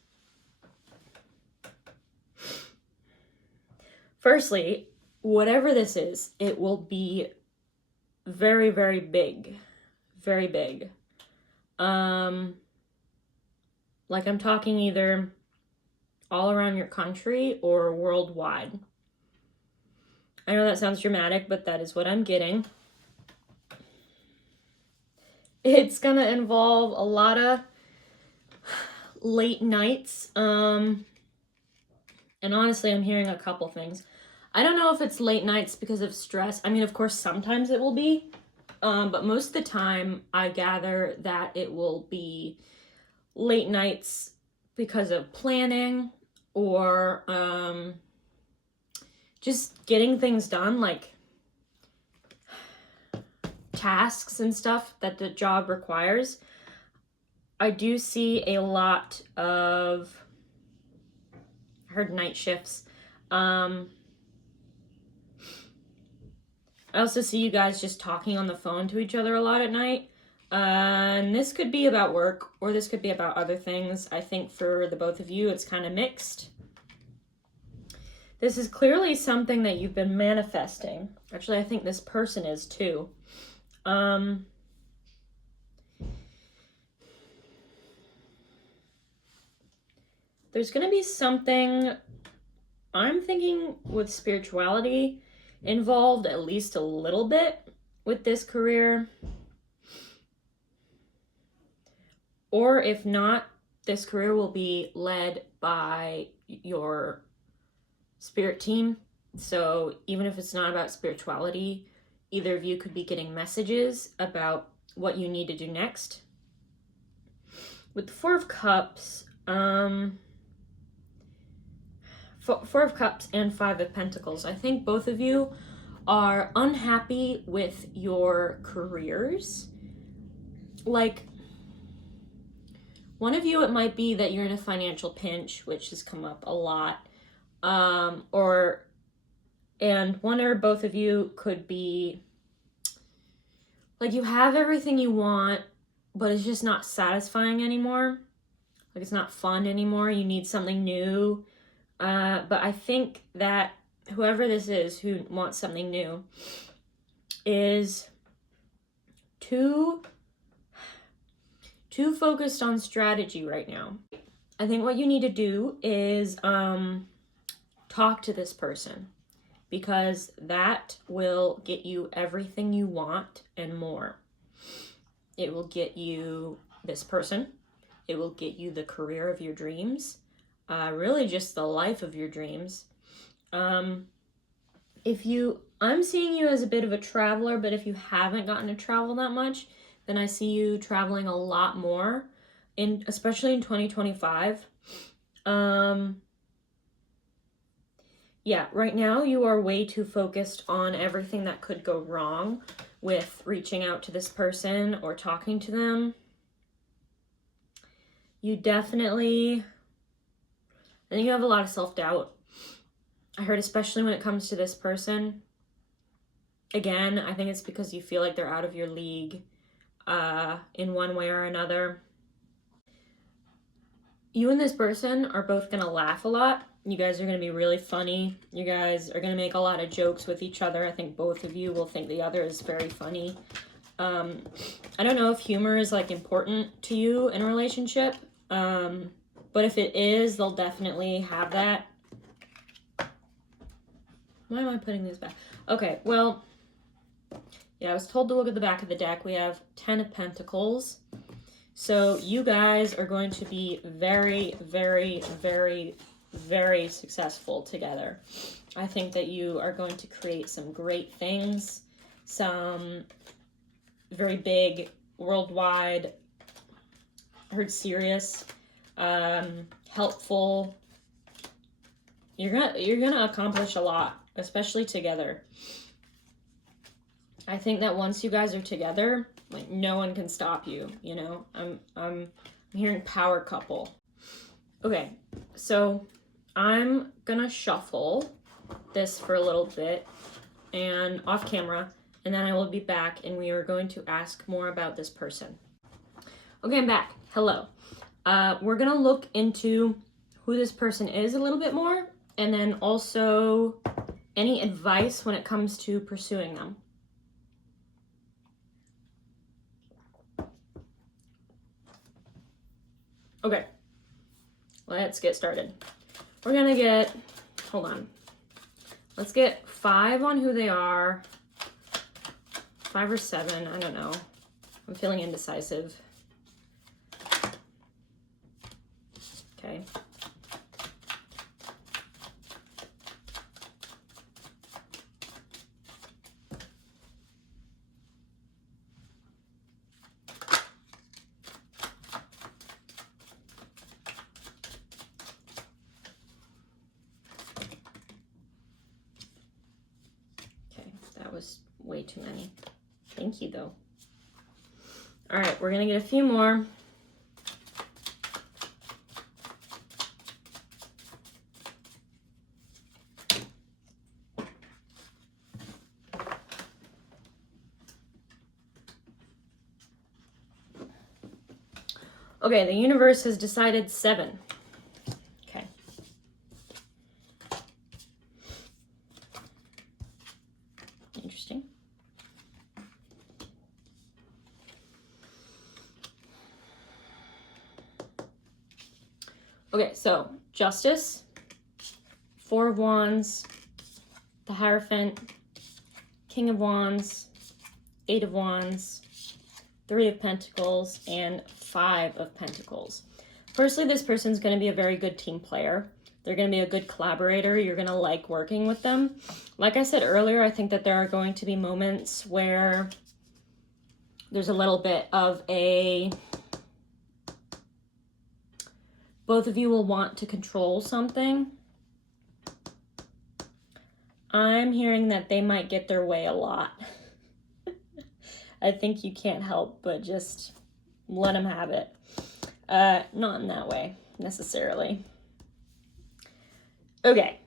Firstly, whatever this is, it will be very, very big. Very big. Like I'm talking either all around your country or worldwide. I know that sounds dramatic, but that is what I'm getting. It's gonna involve a lot of late nights. And honestly, I'm hearing a couple things. I don't know if it's late nights because of stress. I mean, of course, sometimes it will be. But most of the time, I gather that it will be late nights because of planning or just getting things done, like tasks and stuff that the job requires. I do see a lot of, I heard night shifts. I also see you guys just talking on the phone to each other a lot at night. And this could be about work, or this could be about other things. I think for the both of you, it's kind of mixed. This is clearly something that you've been manifesting. Actually, I think this person is too. There's going to be something, I'm thinking, with spirituality involved at least a little bit with this career. Or if not, this career will be led by your spirit team. So even if it's not about spirituality, either of you could be getting messages about what you need to do next. With the 4 of Cups, 4 of Cups and 5 of Pentacles, I think both of you are unhappy with your careers. Like, one of you, it might be that you're in a financial pinch, which has come up a lot. And one or both of you could be like, you have everything you want, but it's just not satisfying anymore. Like, it's not fun anymore. You need something new. But I think that whoever this is who wants something new is too focused on strategy right now. I think what you need to do is talk to this person, because that will get you everything you want and more. It will get you this person. It will get you the career of your dreams. Really just the life of your dreams. I'm seeing you as a bit of a traveler, but if you haven't gotten to travel that much, then I see you traveling a lot more, especially in 2025. Yeah, right now you are way too focused on everything that could go wrong with reaching out to this person or talking to them. you definitely, I think you have a lot of self-doubt. I heard especially when it comes to this person. Again, I think it's because you feel like they're out of your league in one way or another. You and this person are both going to laugh a lot. You guys are going to be really funny. You guys are going to make a lot of jokes with each other. I think both of you will think the other is very funny. I don't know if humor is like important to you in a relationship, but if it is, they'll definitely have that. Why am I putting this back? Okay, well, yeah, I was told to look at the back of the deck. We have 10 of Pentacles. So you guys are going to be very, very, very, very successful together. I think that you are going to create some great things, some very big, worldwide, I heard serious, helpful. You're gonna accomplish a lot, especially together. I think that once you guys are together, like no one can stop you, you know? I'm hearing power couple. Okay, so I'm gonna shuffle this for a little bit and off camera, and then I will be back and we are going to ask more about this person. Okay, I'm back. Hello. We're gonna look into who this person is a little bit more, and then also any advice when it comes to pursuing them. Okay, let's get started. We're gonna get, hold on. Let's get 5 on who they are. 5 or 7, I don't know. I'm feeling indecisive. Okay. That was way too many. Thank you, though. All right, we're going to get a few more. Okay, the universe has decided 7. Okay. Interesting. Okay, so Justice, 4 of Wands, the Hierophant, King of Wands, 8 of Wands, 3 of Pentacles, and 5 of Pentacles. Firstly, this person's going to be a very good team player. They're going to be a good collaborator. You're going to like working with them. Like I said earlier, I think that there are going to be moments where there's a little bit of a... both of you will want to control something. I'm hearing that they might get their way a lot. I think you can't help but just let them have it. Not in that way, necessarily. Okay,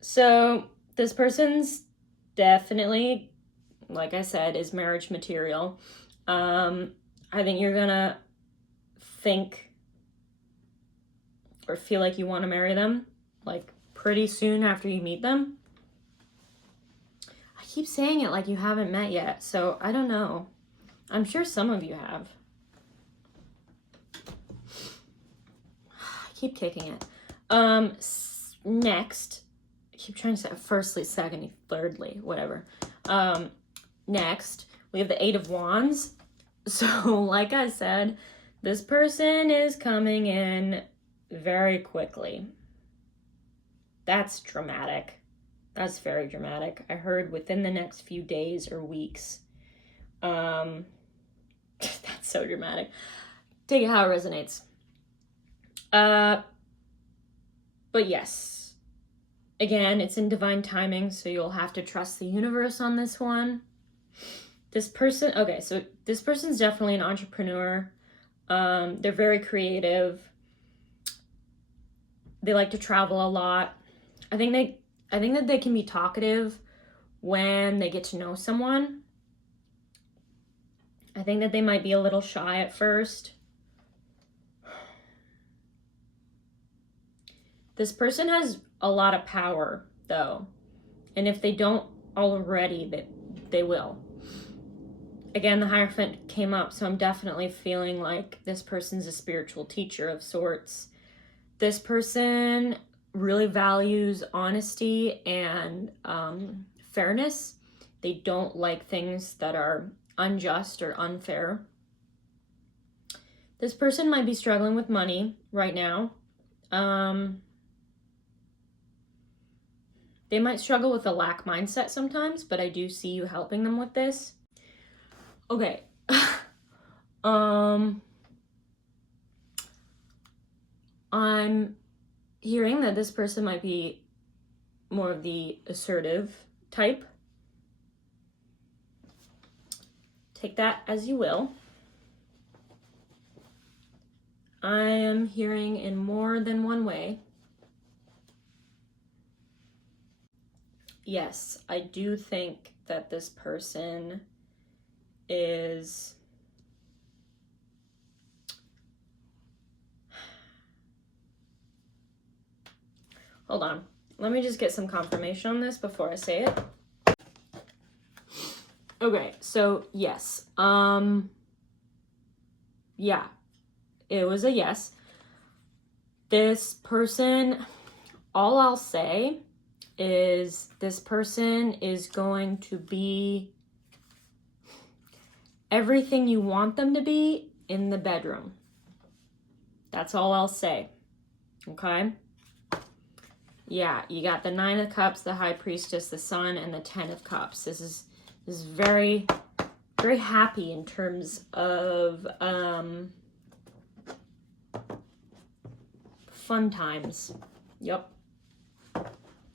so this person's definitely, like I said, is marriage material. I think you're gonna think or feel like you want to marry them, like pretty soon after you meet them. I keep saying it like you haven't met yet, so I don't know. I'm sure some of you have. I keep kicking it. Next, I keep trying to say firstly, secondly, thirdly, whatever. Next, we have the 8 of Wands. So, like I said, this person is coming in very quickly. That's dramatic. That's very dramatic. I heard within the next few days or weeks. That's so dramatic. Take it how it resonates. But yes, again, it's in divine timing, so you'll have to trust the universe on this one. This person, okay, so this person's definitely an entrepreneur. They're very creative. They like to travel a lot. I think that they can be talkative when they get to know someone. I think that they might be a little shy at first. This person has a lot of power, though. And if they don't already, they will. Again, the Hierophant came up, so I'm definitely feeling like this person's a spiritual teacher of sorts. This person really values honesty and fairness. They don't like things that are unjust or unfair. This person might be struggling with money right now. They might struggle with a lack mindset sometimes, but I do see you helping them with this. Okay. I'm hearing that this person might be more of the assertive type. Take that as you will. I am hearing in more than one way. Yes, I do think that this person is hold on. Let me just get some confirmation on this before I say it. Okay, so yes. Yeah. It was a yes. This person, all I'll say is this person is going to be everything you want them to be in the bedroom. That's all I'll say. Okay? Yeah, you got the 9 of Cups, the High Priestess, the Sun, and the 10 of Cups. This is very, very happy in terms of fun times. Yep.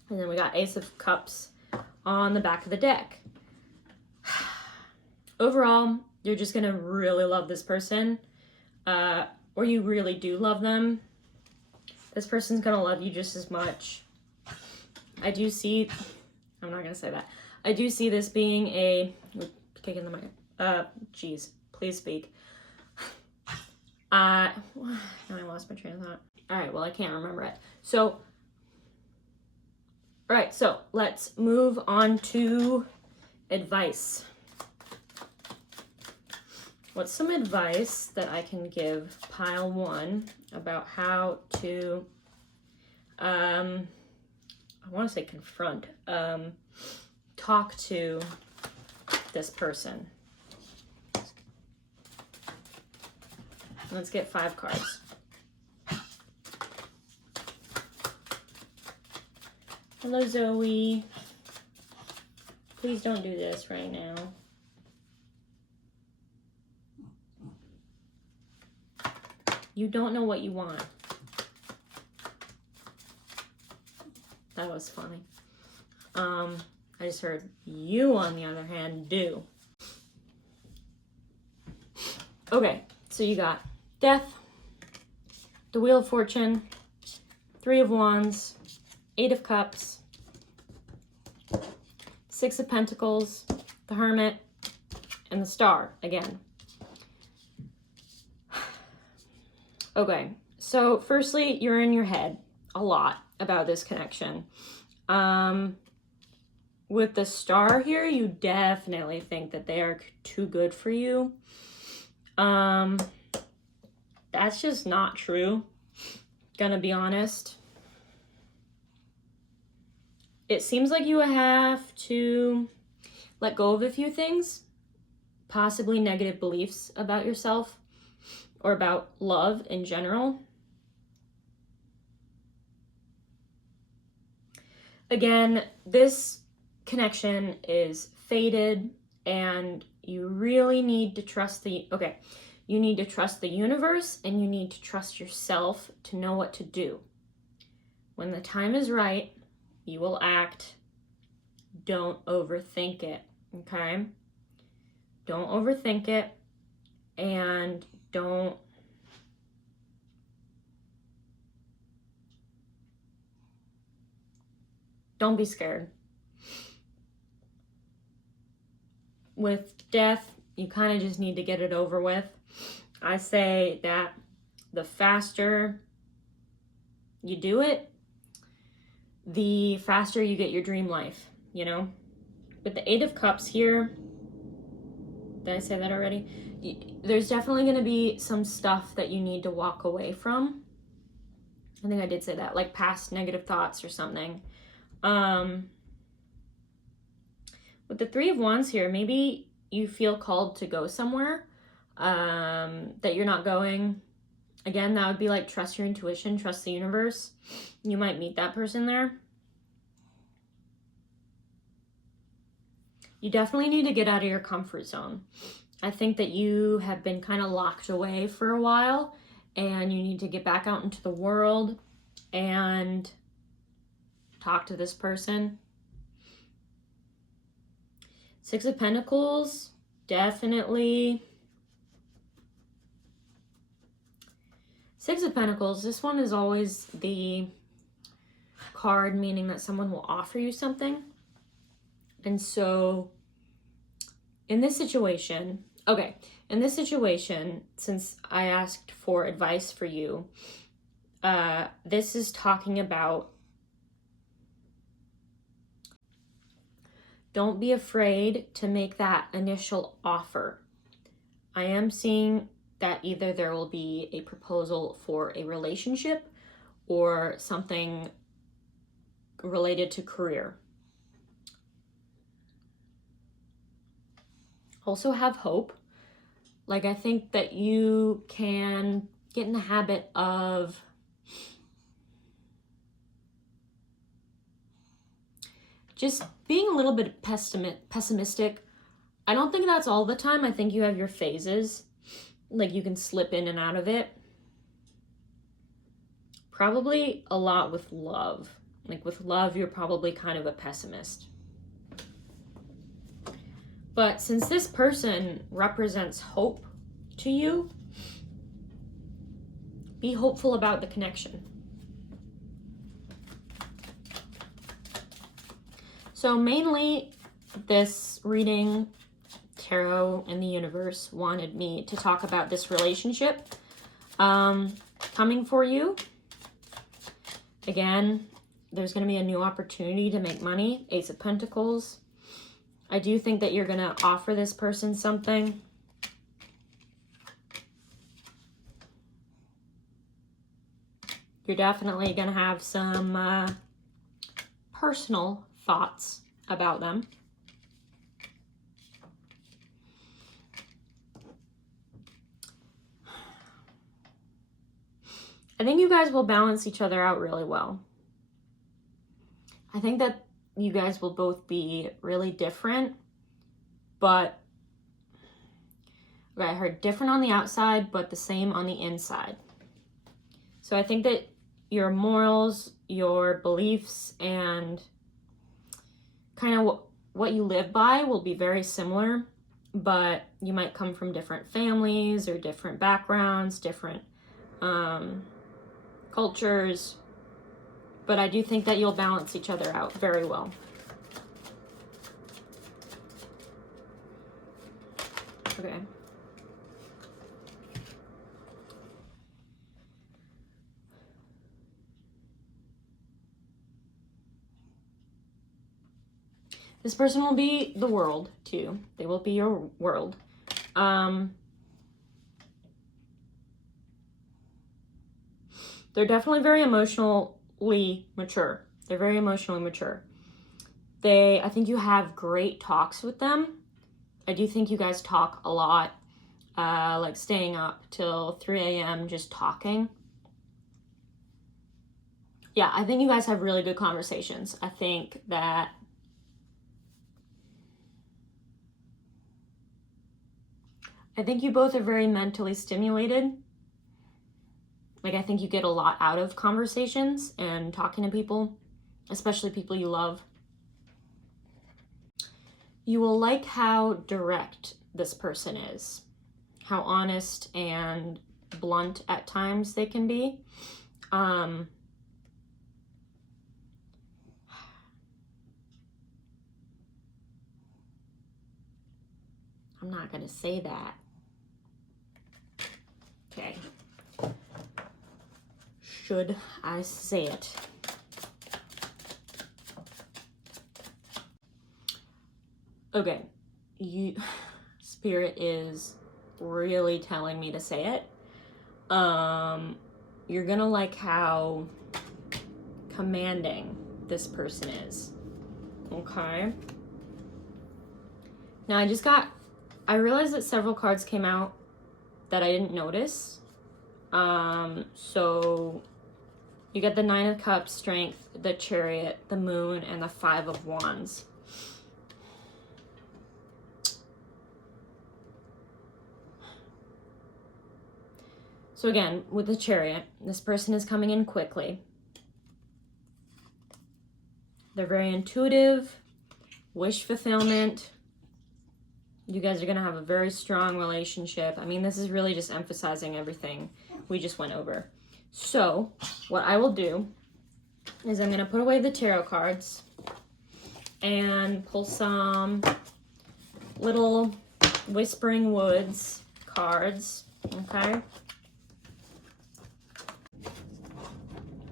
And then we got Ace of Cups on the back of the deck. Overall, you're just going to really love this person. Or you really do love them. This person's going to love you just as much. I do see... I'm not going to say that. I do see this being a... Kicking the mic. Jeez. Please speak. Now I lost my train of thought. Alright, well, I can't remember it. So... Alright, so let's move on to advice. What's some advice that I can give pile 1 about how to, I want to say confront, talk to this person? Let's get 5 cards. Hello, Zoe. Please don't do this right now. You don't know what you want. That was funny. I just heard you, on the other hand, do. Okay, so you got Death, the Wheel of Fortune, 3 of Wands, 8 of Cups, 6 of Pentacles, the Hermit, and the Star again. Okay, so firstly, you're in your head a lot about this connection. With the Star here, you definitely think that they are too good for you. That's just not true. Gonna be honest. It seems like you have to let go of a few things, possibly negative beliefs about yourself or about love in general. Again, this connection is fated, and you really need to trust you need to trust the universe, and you need to trust yourself to know what to do. When the time is right, you will act. Don't overthink it, okay? Don't overthink it, and don't Don't be scared. With death, you kind of just need to get it over with. I say that the faster you do it, the faster you get your dream life, you know? With the Eight of Cups here, did I say that already? There's definitely going to be some stuff that you need to walk away from. I think I did say that, like past negative thoughts or something. With the Three of Wands here, maybe you feel called to go somewhere that you're not going. Again, that would be like trust your intuition, trust the universe. You might meet that person there. You definitely need to get out of your comfort zone. I think that you have been kind of locked away for a while, and you need to get back out into the world and talk to this person. Six of Pentacles, definitely. Six of Pentacles, this one is always the card meaning that someone will offer you something. And so in this situation, since I asked for advice for you, this is talking about don't be afraid to make that initial offer. I am seeing that either there will be a proposal for a relationship or something related to career. Also have hope. Like, I think that you can get in the habit of just being a little bit pessimistic. I don't think that's all the time. I think you have your phases. Like, you can slip in and out of it. Probably a lot with love. Like, with love, you're probably kind of a pessimist. But since this person represents hope to you, be hopeful about the connection. So mainly this reading, Tarot and the universe wanted me to talk about this relationship coming for you. Again, there's going to be a new opportunity to make money. Ace of Pentacles. I do think that you're going to offer this person something. You're definitely going to have some personal thoughts about them. I think you guys will balance each other out really well. I think that you guys will both be really different, but okay, I heard different on the outside, but the same on the inside. So I think that your morals, your beliefs, and kind of what you live by will be very similar, but you might come from different families or different backgrounds, different cultures, but I do think that you'll balance each other out very well. Okay. This person will be the world to you. They will be your world. They're definitely very emotionally mature. They're very emotionally mature. I think you have great talks with them. I do think you guys talk a lot, like staying up till 3 a.m. just talking. Yeah, I think you guys have really good conversations. I think you both are very mentally stimulated. Like, I think you get a lot out of conversations and talking to people, especially people you love. You will like how direct this person is, how honest and blunt at times they can be. I'm not going to say that. Okay. Should I say it? Okay. Spirit is really telling me to say it. You're going to like how commanding this person is. Okay. Now I realized that several cards came out that I didn't notice. So you get the Nine of Cups, Strength, the Chariot, the Moon, and the Five of Wands. So again, with the Chariot, this person is coming in quickly. They're very intuitive, wish fulfillment. You guys are going to have a very strong relationship. I mean, this is really just emphasizing everything we just went over. So, what I will do is I'm going to put away the tarot cards and pull some little Whispering Woods cards, okay?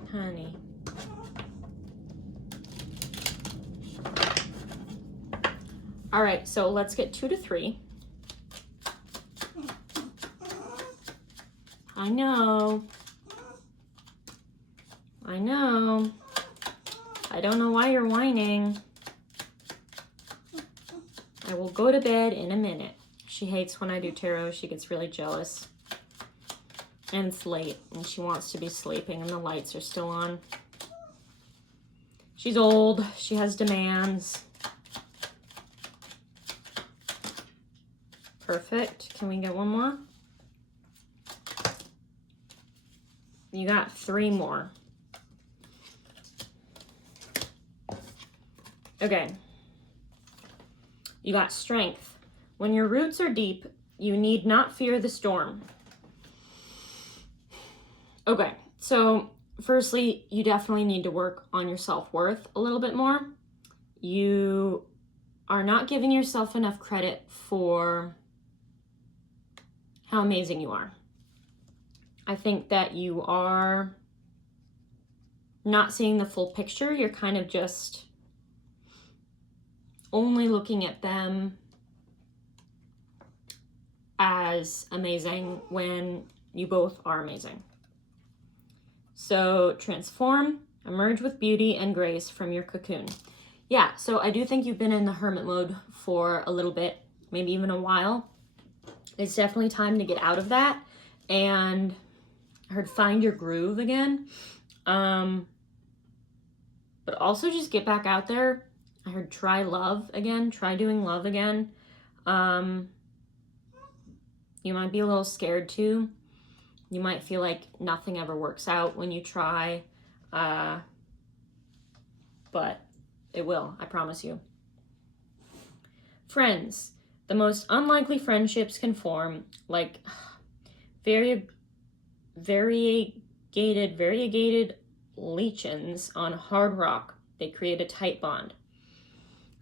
Honey. All right, so let's get 2 to 3. I know. I know. I don't know why you're whining. I will go to bed in a minute. She hates when I do tarot. She gets really jealous. And it's late, and she wants to be sleeping, and the lights are still on. She's old. She has demands. Perfect. Can we get one more? You got 3 more. Okay. You got Strength. When your roots are deep, you need not fear the storm. Okay, so firstly, you definitely need to work on your self-worth a little bit more. You are not giving yourself enough credit for how amazing you are. I think that you are not seeing the full picture. You're kind of just only looking at them as amazing when you both are amazing. So transform, emerge with beauty and grace from your cocoon. Yeah, so I do think you've been in the hermit mode for a little bit, maybe even a while. It's definitely time to get out of that. And I heard find your groove again. But also just get back out there. I heard try love again. Try doing love again. You might be a little scared too. You might feel like nothing ever works out when you try. But it will, I promise you. Friends. The most unlikely friendships can form, like variegated lichens on hard rock. They create a tight bond.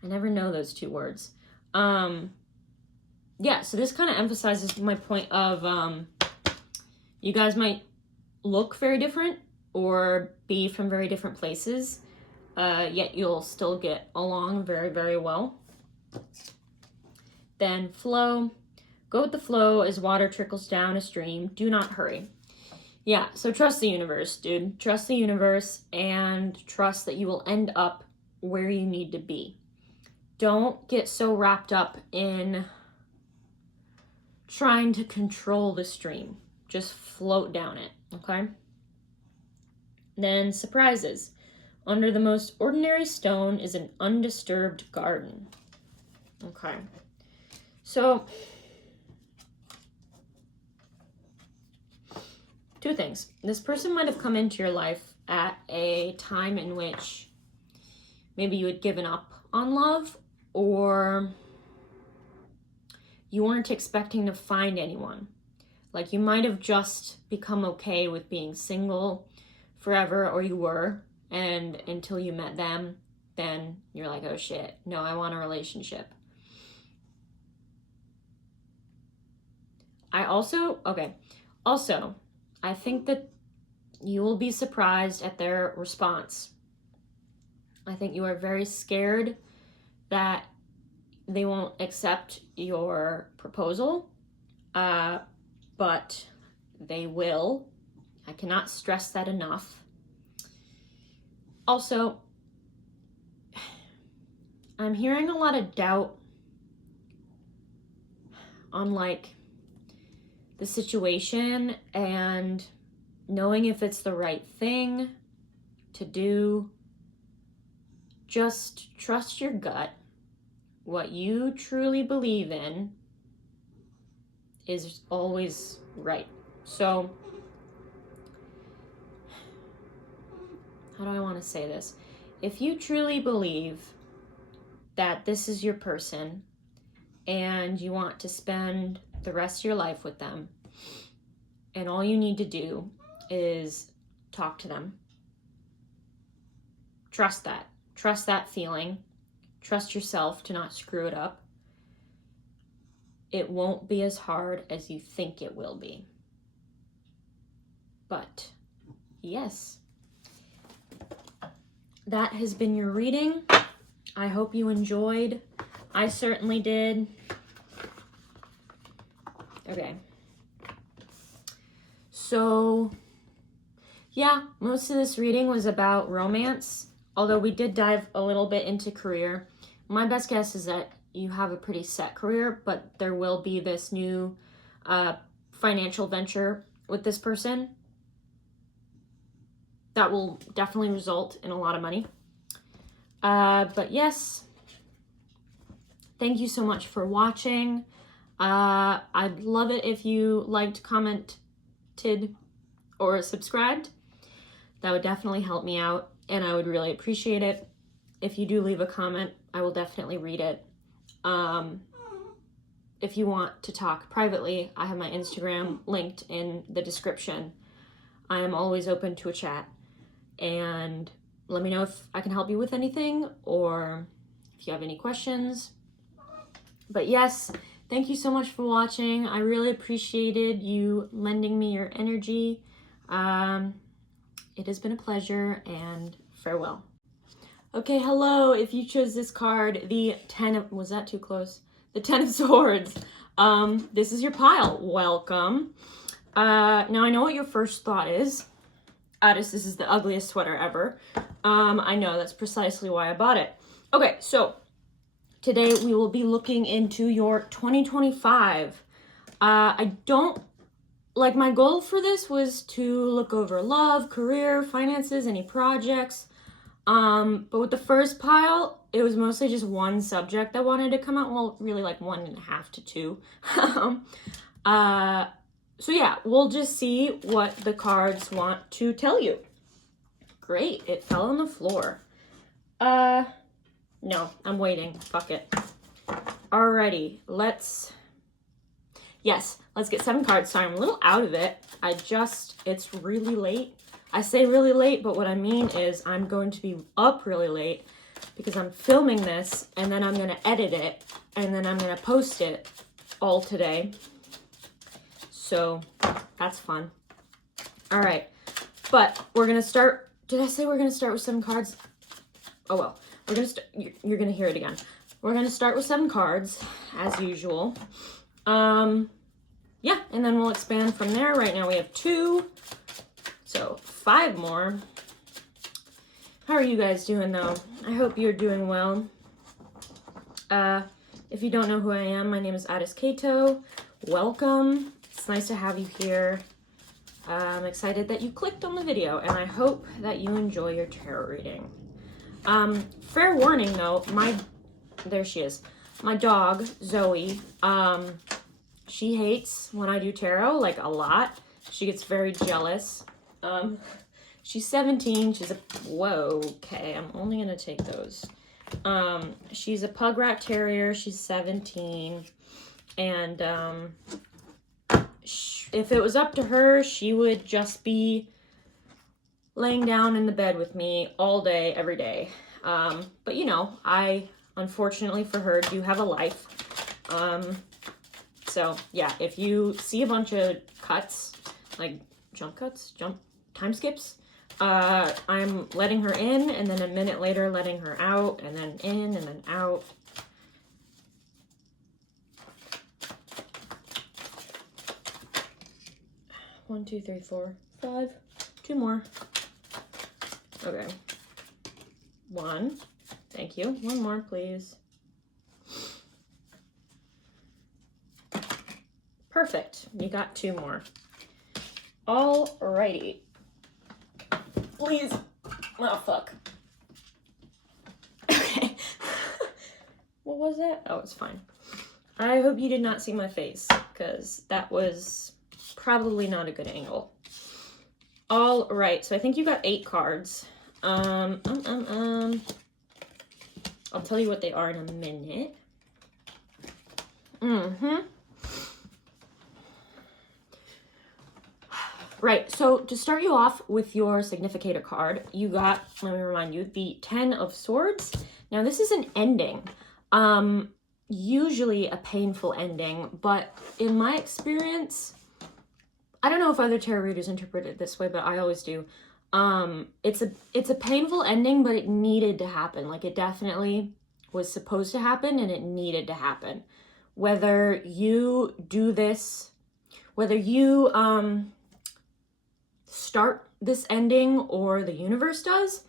I never know those 2 words. Yeah, so this kind of emphasizes my point of you guys might look very different or be from very different places, yet you'll still get along very, very well. Then flow. Go with the flow as water trickles down a stream. Do not hurry. Yeah, so trust the universe, dude. Trust the universe and trust that you will end up where you need to be. Don't get so wrapped up in trying to control the stream. Just float down it, okay? Then surprises. Under the most ordinary stone is an undisturbed garden. Okay. So, 2 things. This person might have come into your life at a time in which maybe you had given up on love, or you weren't expecting to find anyone. Like you might have just become okay with being single forever, or you were, and until you met them, then you're like, oh shit, no, I want a relationship. Also, I think that you will be surprised at their response. I think you are very scared that they won't accept your proposal, but they will. I cannot stress that enough. Also, I'm hearing a lot of doubt on like the situation and knowing if it's the right thing to do. Just trust your gut. What you truly believe in is always right. So, how do I want to say this? If you truly believe that this is your person and you want to spend the rest of your life with them, and all you need to do is talk to them, trust that feeling, trust yourself to not screw it up. It won't be as hard as you think it will be. But yes, that has been your reading. I hope you enjoyed. I certainly did. Okay. So, yeah, most of this reading was about romance, although we did dive a little bit into career. My best guess is that you have a pretty set career, but there will be this new financial venture with this person that will definitely result in a lot of money. But yes, thank you so much for watching. I'd love it if you liked, commented, or subscribed. That would definitely help me out, and I would really appreciate it. If you do leave a comment, I will definitely read it. If you want to talk privately, I have my Instagram linked in the description. I am always open to a chat, and let me know if I can help you with anything or if you have any questions. But yes, thank you so much for watching. I really appreciated you lending me your energy. It has been a pleasure, and farewell. Okay, hello. If you chose this card, the 10 of... Was that too close? The 10 of Swords. This is your pile. Welcome. Now, I know what your first thought is. Addis, this is the ugliest sweater ever. I know, that's precisely why I bought it. Okay, so today we will be looking into your 2025. I don't, like, my goal for this was to look over love, career, finances, any projects. But with the first pile, it was mostly just one subject that wanted to come out. Well, really like 1.5 to 2. So yeah, we'll just see what the cards want to tell you. Great, it fell on the floor. No, I'm waiting. Fuck it. Alrighty, let's get 7 cards. Sorry, I'm a little out of it. It's really late. I say really late, but what I mean is I'm going to be up really late because I'm filming this, and then I'm going to edit it, and then I'm going to post it all today. So that's fun. All right, but we're going to start. Did I say we're going to start with 7 cards? Oh, well, we're going to you're going to hear it again. We're going to start with 7 cards as usual. Yeah, and then we'll expand from there. Right now we have 2. So 5 more. How are you guys doing though? I hope you're doing well. If you don't know who I am, my name is Addis Kato. Welcome. It's nice to have you here. I'm excited that you clicked on the video, and I hope that you enjoy your tarot reading. Fair warning though, there she is. My dog, Zoe, she hates when I do tarot, like a lot. She gets very jealous. She's 17. Whoa, okay, I'm only gonna take those. She's a pug rat terrier. She's 17, and if it was up to her, she would just be laying down in the bed with me all day, every day. But you know, I, unfortunately for her, do have a life. So yeah, if you see a bunch of cuts, like jump time skips, I'm letting her in, and then a minute later letting her out, and then in, and then out. One, two, three, four, five. Two more. Okay. One. Thank you. One more, please. Perfect. You got two more. Alrighty. Please. Oh, fuck. Okay. What was that? Oh, it's fine. I hope you did not see my face, because that was probably not a good angle. All right, so I think you got 8 cards. I'll tell you what they are in a minute. Right, so to start you off with your significator card, you got, let me remind you, the 10 of Swords. Now, this is an ending. Usually a painful ending, but in my experience, I don't know if other tarot readers interpret it this way, but I always do. It's a painful ending, but it needed to happen. Like, it definitely was supposed to happen, and it needed to happen. Whether you do this, whether you start this ending or the universe does,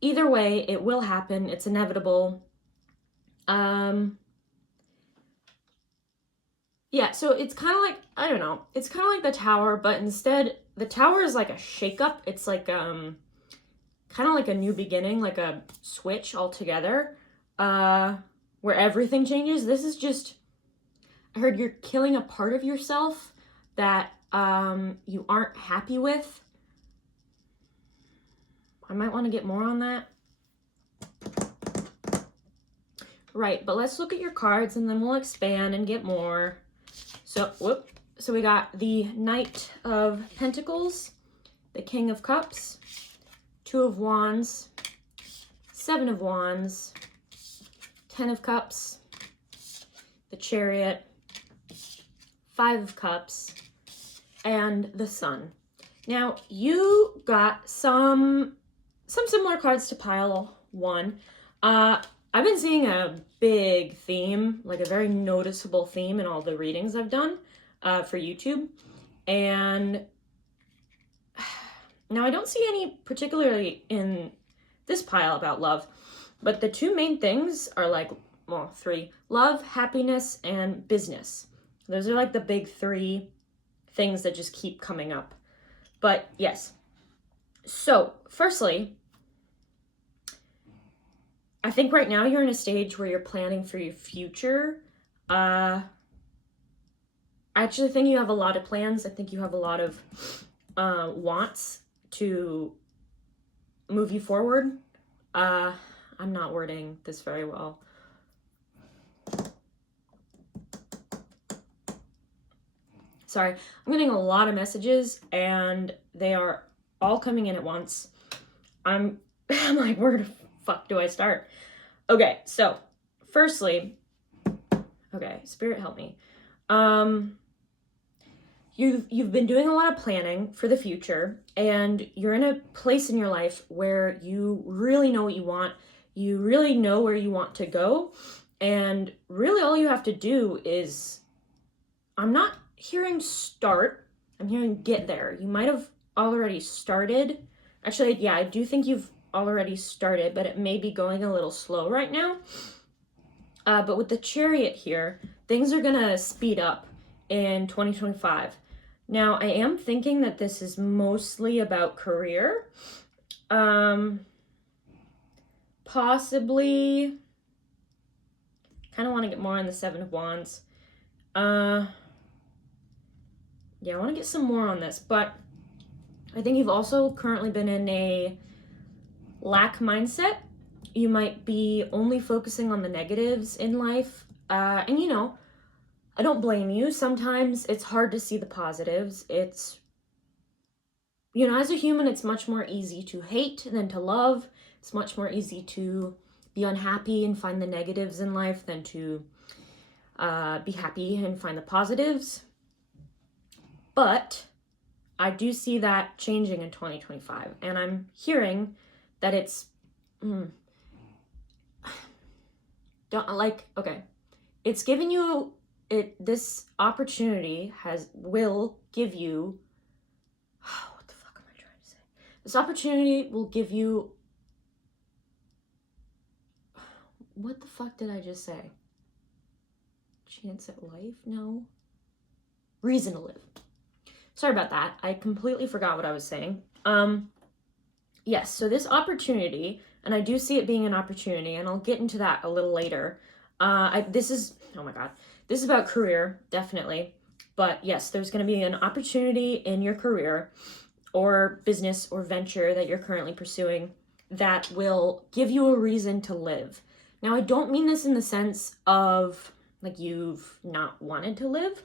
either way, it will happen. It's inevitable. Yeah, so it's kind of like, I don't know, it's kind of like the Tower, but instead, the Tower is like a shakeup. It's like, kind of like a new beginning, like a switch altogether, where everything changes. This is just, I heard you're killing a part of yourself that, you aren't happy with. I might want to get more on that. Right, but let's look at your cards, and then we'll expand and get more. So we got the Knight of Pentacles, the King of Cups, 2 of Wands, 7 of Wands, 10 of Cups, the Chariot, 5 of Cups, and the Sun. Now, you got some similar cards to pile 1. I've been seeing a big theme, like a very noticeable theme in all the readings I've done for YouTube. And now I don't see any particularly in this pile about love, but the 2 main things are like, well, 3, love, happiness, and business. Those are like the big 3 things that just keep coming up. But yes. So, firstly, I think right now you're in a stage where you're planning for your future. I actually think you have a lot of plans. I think you have a lot of wants to move you forward. I'm not wording this very well. Sorry, I'm getting a lot of messages, and they are all coming in at once. I'm like, where the fuck do I start? Okay, so firstly, okay, Spirit help me. You've been doing a lot of planning for the future, and you're in a place in your life where you really know what you want. You really know where you want to go, and really all you have to do is, I'm not hearing start, I'm hearing get there. You might have already started. Actually, yeah, I do think you've already started, but it may be going a little slow right now. But with the Chariot here, things are gonna speed up in 2025. Now, I am thinking that this is mostly about career. Possibly, kind of want to get more on the 7 of Wands. Yeah, I want to get some more on this, but I think you've also currently been in a lack mindset. You might be only focusing on the negatives in life. And you know, I don't blame you. Sometimes it's hard to see the positives. It's, you know, as a human, it's much more easy to hate than to love. It's much more easy to be unhappy and find the negatives in life than to be happy and find the positives. But I do see that changing in 2025, and I'm hearing that it's it's giving you this opportunity will give you what the fuck am I trying to say? This opportunity will give you, what the fuck did I just say? Chance at life? No. Reason to live. Sorry about that. I completely forgot what I was saying. Yes, so this opportunity, and I do see it being an opportunity, and I'll get into that a little later. This is about career, definitely. But yes, there's going to be an opportunity in your career or business or venture that you're currently pursuing that will give you a reason to live. Now, I don't mean this in the sense of like you've not wanted to live.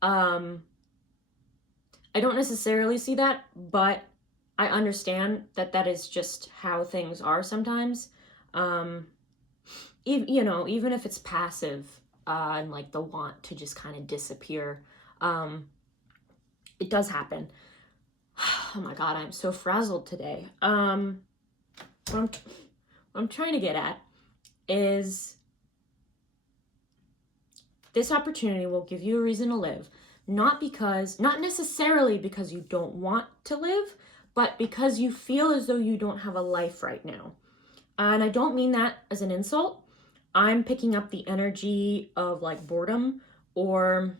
I don't necessarily see that, but I understand that is just how things are sometimes. Even if it's passive and like the want to just kind of disappear, it does happen. Oh my God, I'm so frazzled today. What I'm trying to get at is this opportunity will give you a reason to live, not necessarily because you don't want to live, but because you feel as though you don't have a life right now. And I don't mean that as an insult. I'm picking up the energy of like boredom or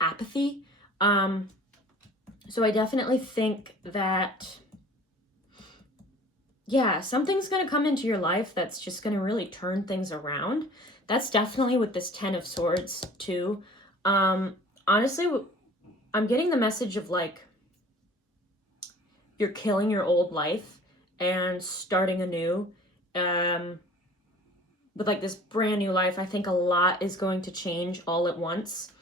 apathy. So I definitely think that, yeah, something's going to come into your life that's just going to really turn things around. That's definitely with this 10 of Swords too. Honestly, I'm getting the message of like, you're killing your old life and starting anew. With like this brand new life, I think a lot is going to change all at once.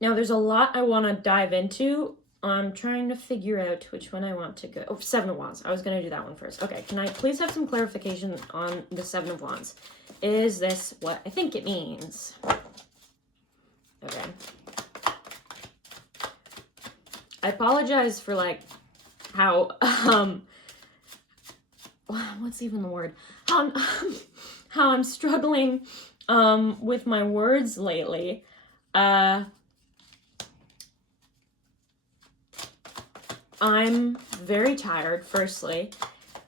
Now, there's a lot I want to dive into. I'm trying to figure out which one I want to go. Oh, Seven of Wands. I was going to do that one first. Okay, can I please have some clarification on the Seven of Wands? Is this what I think it means? Okay. I apologize for like how, what's even the word? How I'm struggling with my words lately. I'm very tired, firstly,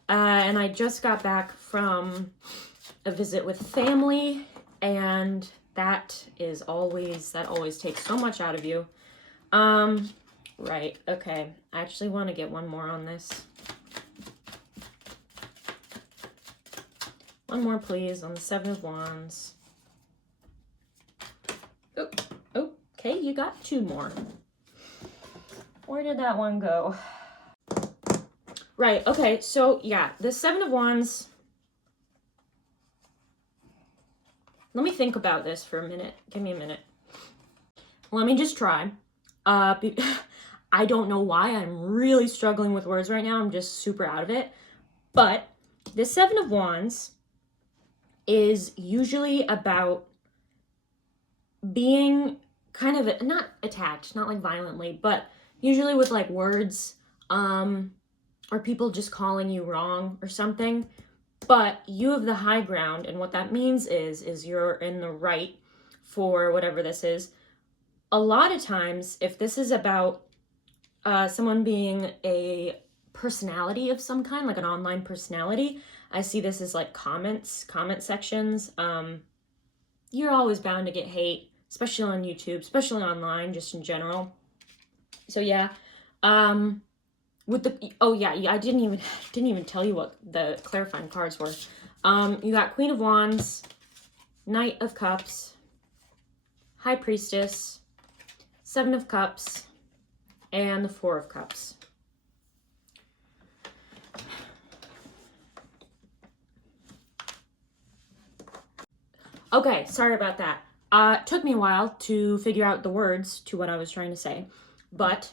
and I just got back from a visit with family, and that always takes so much out of you. Right, okay, I actually want to get one more on this. One more, please, on the Seven of Wands. Oh, okay, you got two more. Where did that one go? Right, okay, so yeah, the Seven of Wands. Let me think about this for a minute. Give me a minute. Let me just try. I don't know why I'm really struggling with words right now. I'm just super out of it. But the Seven of Wands is usually about being kind of, not attacked, not like violently, but usually with like words, or people just calling you wrong or something. But you have the high ground, and what that means is you're in the right for whatever this is. A lot of times, if this is about someone being a personality of some kind, like an online personality, I see this as like comment sections. You're always bound to get hate, especially on YouTube, especially online, just in general. So yeah, with the, oh yeah, I didn't even tell you what the clarifying cards were. You got Queen of Wands, Knight of Cups, High Priestess, Seven of Cups, and the Four of Cups. Okay, sorry about that. It took me a while to figure out the words to what I was trying to say, but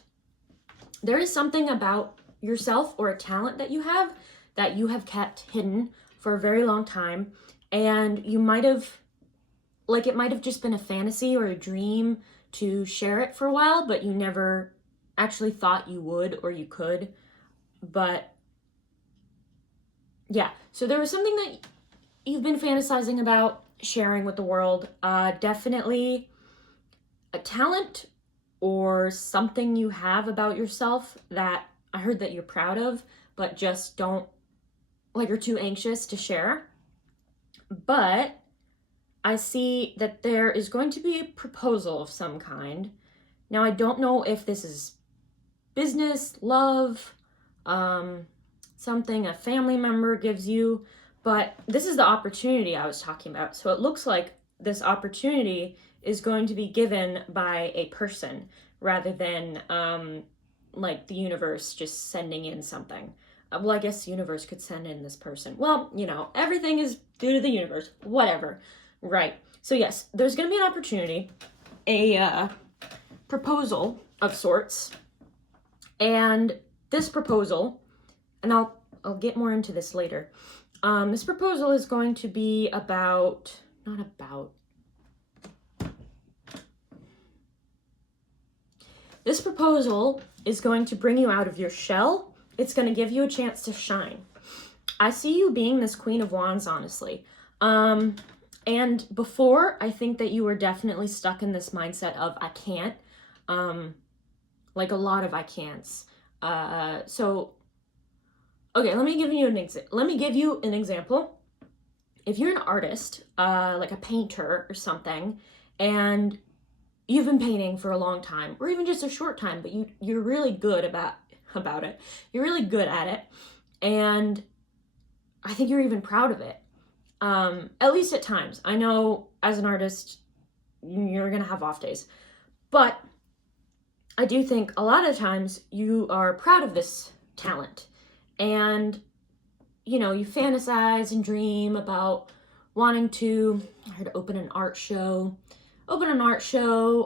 there is something about yourself or a talent that you have kept hidden for a very long time, and you might have, like, it might have just been a fantasy or a dream to share it for a while, but you never actually thought you would or you could. But yeah, so there was something that you've been fantasizing about sharing with the world. Definitely a talent or something you have about yourself that I heard that you're proud of, but just don't, like, you're too anxious to share. But I see that there is going to be a proposal of some kind. Now, I don't know if this is business, love, something a family member gives you, but this is the opportunity I was talking about. So it looks like this opportunity is going to be given by a person rather than like the universe just sending in something. Well, I guess the universe could send in this person. Well, you know, everything is due to the universe, whatever. Right. So yes, there's going to be an opportunity, a proposal of sorts. And this proposal, and I'll get more into this later. This proposal is going to be about, not about. This proposal is going to bring you out of your shell. It's going to give you a chance to shine. I see you being this Queen of Wands, honestly. And before, I think that you were definitely stuck in this mindset of, I can't. Like a lot of I can'ts. So, okay, let me give you an example. If you're an artist, like a painter or something, and you've been painting for a long time, or even just a short time, but you're really good about it. You're really good at it, and I think you're even proud of it. At least at times. I know as an artist, you're gonna have off days, but I do think a lot of times you are proud of this talent, and you know, you fantasize and dream about wanting to, open an art show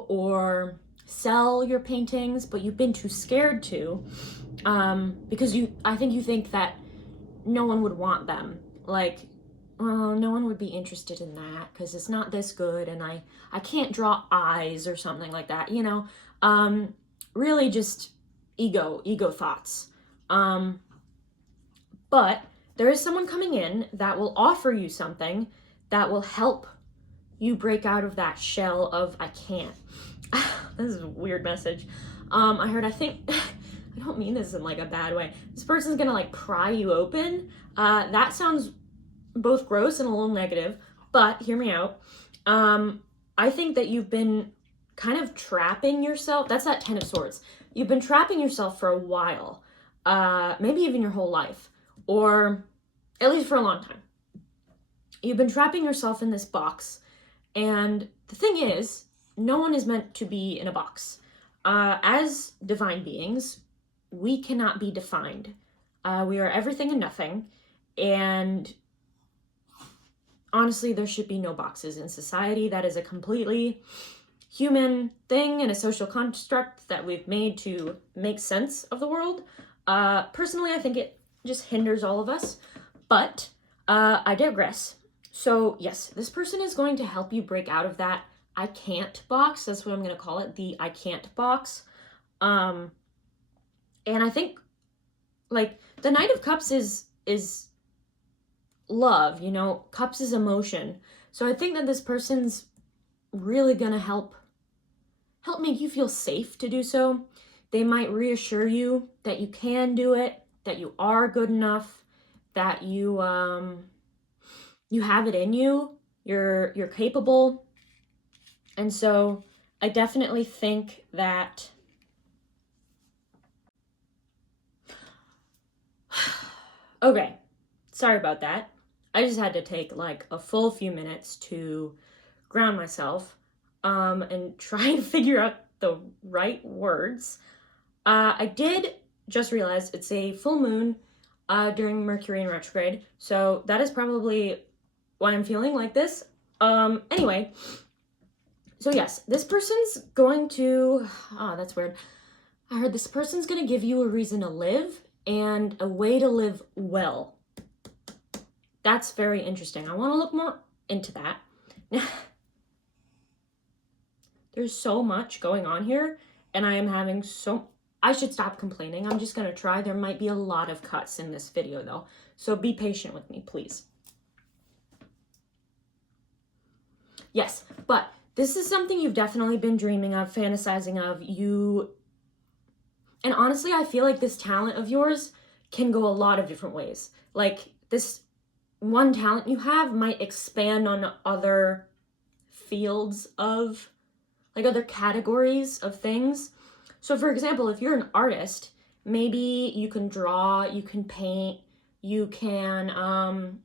or sell your paintings, but you've been too scared to, because I think you think that no one would want them. Like, well, no one would be interested in that because it's not this good, and I can't draw eyes or something like that, you know? Really just ego thoughts. But there is someone coming in that will offer you something that will help you break out of that shell of I can't. This is a weird message. I think, I don't mean this in like a bad way. This person's gonna like pry you open. That sounds both gross and a little negative, but hear me out. I think that you've been kind of trapping yourself. That's that Ten of Swords. You've been trapping yourself for a while, maybe even your whole life, or at least for a long time. You've been trapping yourself in this box, and the thing is, no one is meant to be in a box. As divine beings, we cannot be defined. We are everything and nothing, and honestly, there should be no boxes in society. That is a completely human thing and a social construct that we've made to make sense of the world. Personally, I think it just hinders all of us, but I digress. So yes, this person is going to help you break out of that I can't box. That's what I'm going to call it, the I can't box. And I think, like, the Knight of Cups is love, you know, Cups is emotion. So I think that this person's really gonna help make you feel safe to do so. They might reassure you that you can do it, that you are good enough, that you have it in you, you're capable. And so I definitely think that okay, sorry about that. I just had to take like a full few minutes to ground myself and try and figure out the right words. I did just realize it's a full moon during Mercury in retrograde, so that is probably why I'm feeling like this. Anyway, so yes, this person's going to, that's weird. I heard this person's going to give you a reason to live and a way to live well. That's very interesting. I want to look more into that. There's so much going on here, and I am having I should stop complaining. I'm just going to try. There might be a lot of cuts in this video, though, so be patient with me, please. Yes, but this is something you've definitely been dreaming of, fantasizing of. And honestly, I feel like this talent of yours can go a lot of different ways. Like, this one talent you have might expand on other fields of, like, other categories of things. So for example, if you're an artist, maybe you can draw, you can paint, you can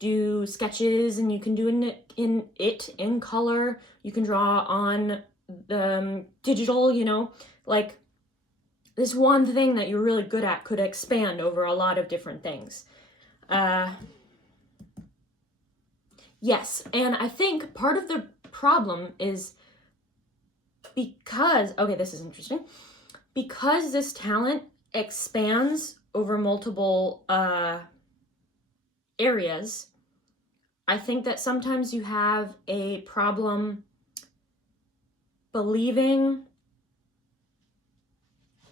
do sketches, and you can do it in color. You can draw on the digital, you know, like this one thing that you're really good at could expand over a lot of different things. Yes, and I think part of the problem is because, okay, this is interesting, because this talent expands over multiple areas, I think that sometimes you have a problem believing,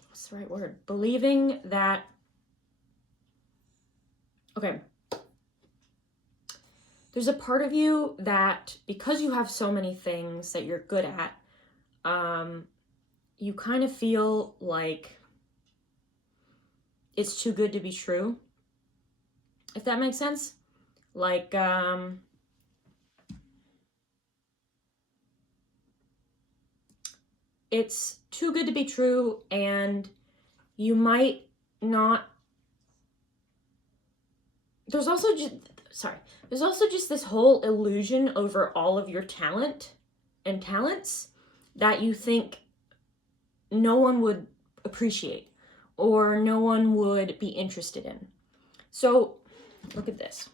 what's the right word? Believing that, okay, there's a part of you that, because you have so many things that you're good at, you kind of feel like it's too good to be true, if that makes sense. Like, it's too good to be true, and you might not, there's also just this whole illusion over all of your talent and talents that you think no one would appreciate or no one would be interested in. So look at this.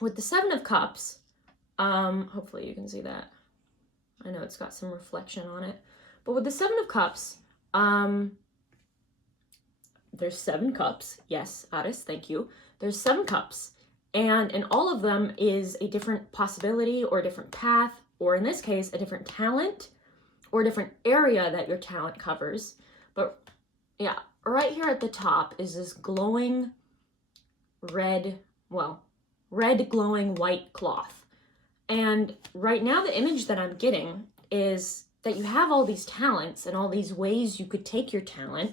With the Seven of Cups, hopefully you can see that. I know it's got some reflection on it. But with the Seven of Cups, there's 7 cups. Yes, Addis, thank you. There's 7 cups. And in all of them is a different possibility or a different path, or in this case, a different talent or a different area that your talent covers. But yeah, right here at the top is this glowing red glowing white cloth. And right now the image that I'm getting is that you have all these talents and all these ways you could take your talent,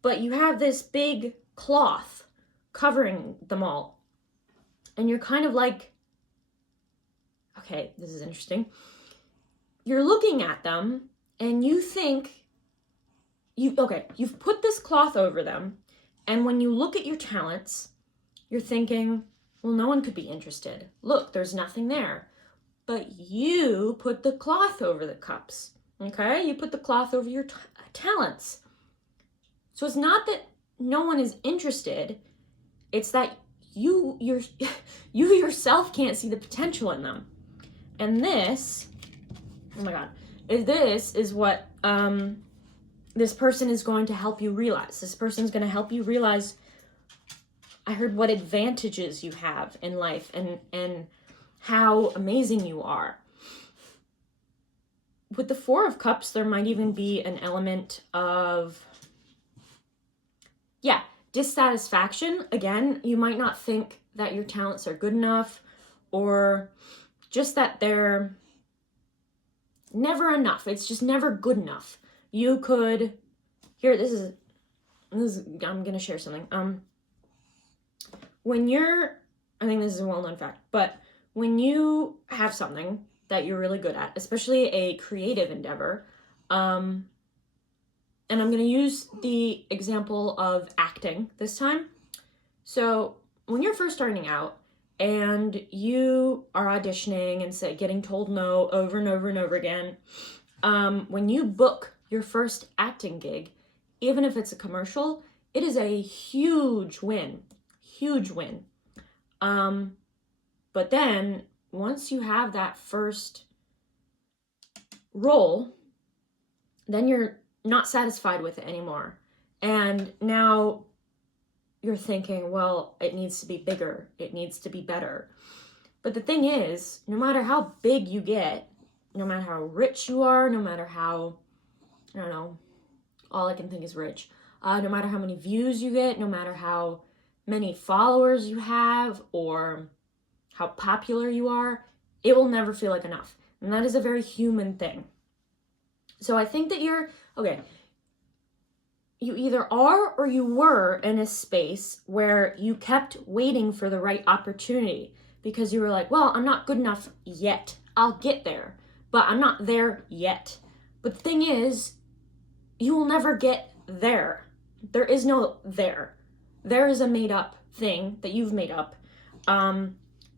but you have this big cloth covering them all. And you're kind of like, okay, this is interesting. You're looking at them and you think, you've put this cloth over them, and when you look at your talents, you're thinking, well, no one could be interested. Look, there's nothing there. But you put the cloth over the cups, okay? You put the cloth over your talents. So it's not that no one is interested, it's that you yourself can't see the potential in them. And this, oh my God, this is what this person is going to help you realize. This person's going to help you realize, I heard, what advantages you have in life and how amazing you are. With the Four of Cups, there might even be an element of, dissatisfaction. Again, you might not think that your talents are good enough, or just that they're never enough. It's just never good enough. You could, here, this is I'm going to share something. When you're, I think this is a well-known fact, but when you have something that you're really good at, especially a creative endeavor, and I'm going to use the example of acting this time. So when you're first starting out and you are auditioning and getting told no over and over and over again, when you book your first acting gig, even if it's a commercial, it is a huge win. Huge win. But then once you have that first role, then you're not satisfied with it anymore. And now you're thinking, well, it needs to be bigger, it needs to be better. But the thing is, no matter how big you get, no matter how rich you are, no matter how, I don't know, all I can think is rich, no matter how many views you get, no matter how many followers you have, or how popular you are, it will never feel like enough. And that is a very human thing. So I think that you either are or you were in a space where you kept waiting for the right opportunity because you were like, well, I'm not good enough yet. I'll get there, but I'm not there yet. But the thing is, you will never get there. There is no there. There is a made up thing that you've made up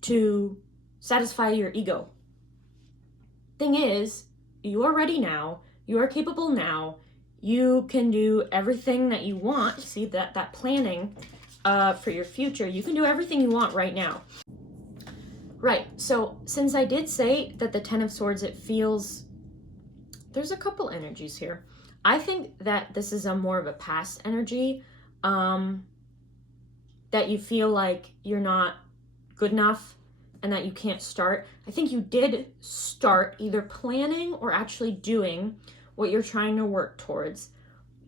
to satisfy your ego. Thing is, you are ready now. You are capable now. You can do everything that you want. See that planning for your future. You can do everything you want right now. Right, so since I did say that the Ten of Swords, it feels, there's a couple energies here. I think that this is a more of a past energy, that you feel like you're not good enough and that you can't start. I think you did start either planning or actually doing what you're trying to work towards,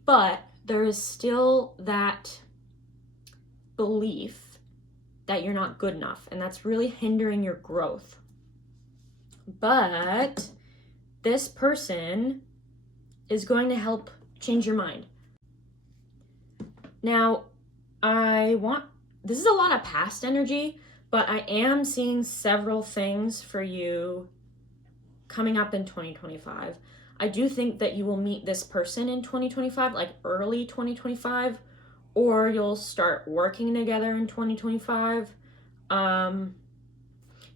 but there is still that belief that you're not good enough, and that's really hindering your growth. But this person is going to help change your mind. Now, this is a lot of past energy, but I am seeing several things for you coming up in 2025. I do think that you will meet this person in 2025, like early 2025, or you'll start working together in 2025. And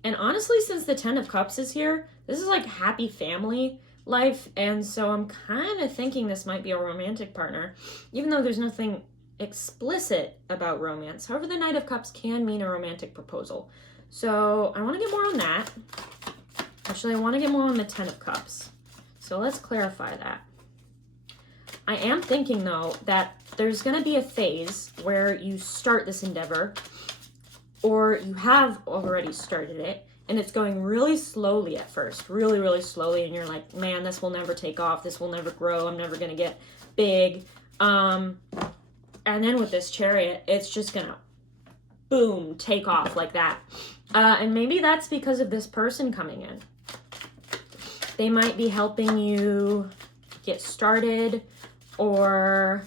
honestly, since the Ten of Cups is here, this is like happy family life, and so I'm kind of thinking this might be a romantic partner, even though there's nothing explicit about romance. However, the Knight of Cups can mean a romantic proposal. So I want to get more on that. Actually, I want to get more on the Ten of Cups. So let's clarify that. I am thinking, though, that there's going to be a phase where you start this endeavor, or you have already started it, and it's going really slowly at first, really, really slowly, and you're like, man, this will never take off, this will never grow, I'm never going to get big. And then with this Chariot, it's just going to, boom, take off like that. And maybe that's because of this person coming in. They might be helping you get started, or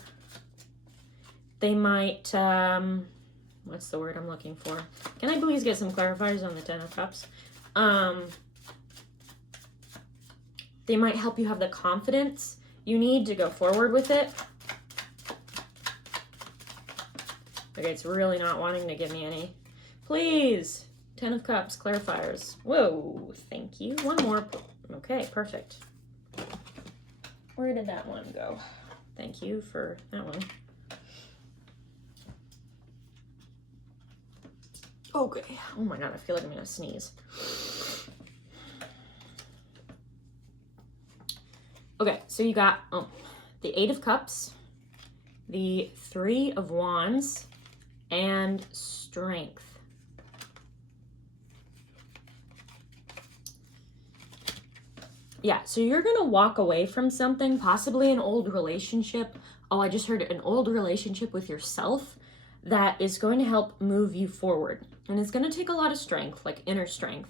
they might, what's the word I'm looking for? Can I please get some clarifiers on the Ten of Cups? They might help you have the confidence you need to go forward with it. Okay, it's really not wanting to give me any. Please, Ten of Cups, clarifiers. Whoa, thank you. One more. Okay, perfect. Where did that one go? Thank you for that one. Okay. Oh my god, I feel like I'm gonna sneeze. Okay, so you got the Eight of Cups, the Three of Wands, and Strength. Yeah, so you're going to walk away from something, possibly an old relationship. Oh, I just heard an old relationship with yourself that is going to help move you forward. And it's going to take a lot of strength, like inner strength.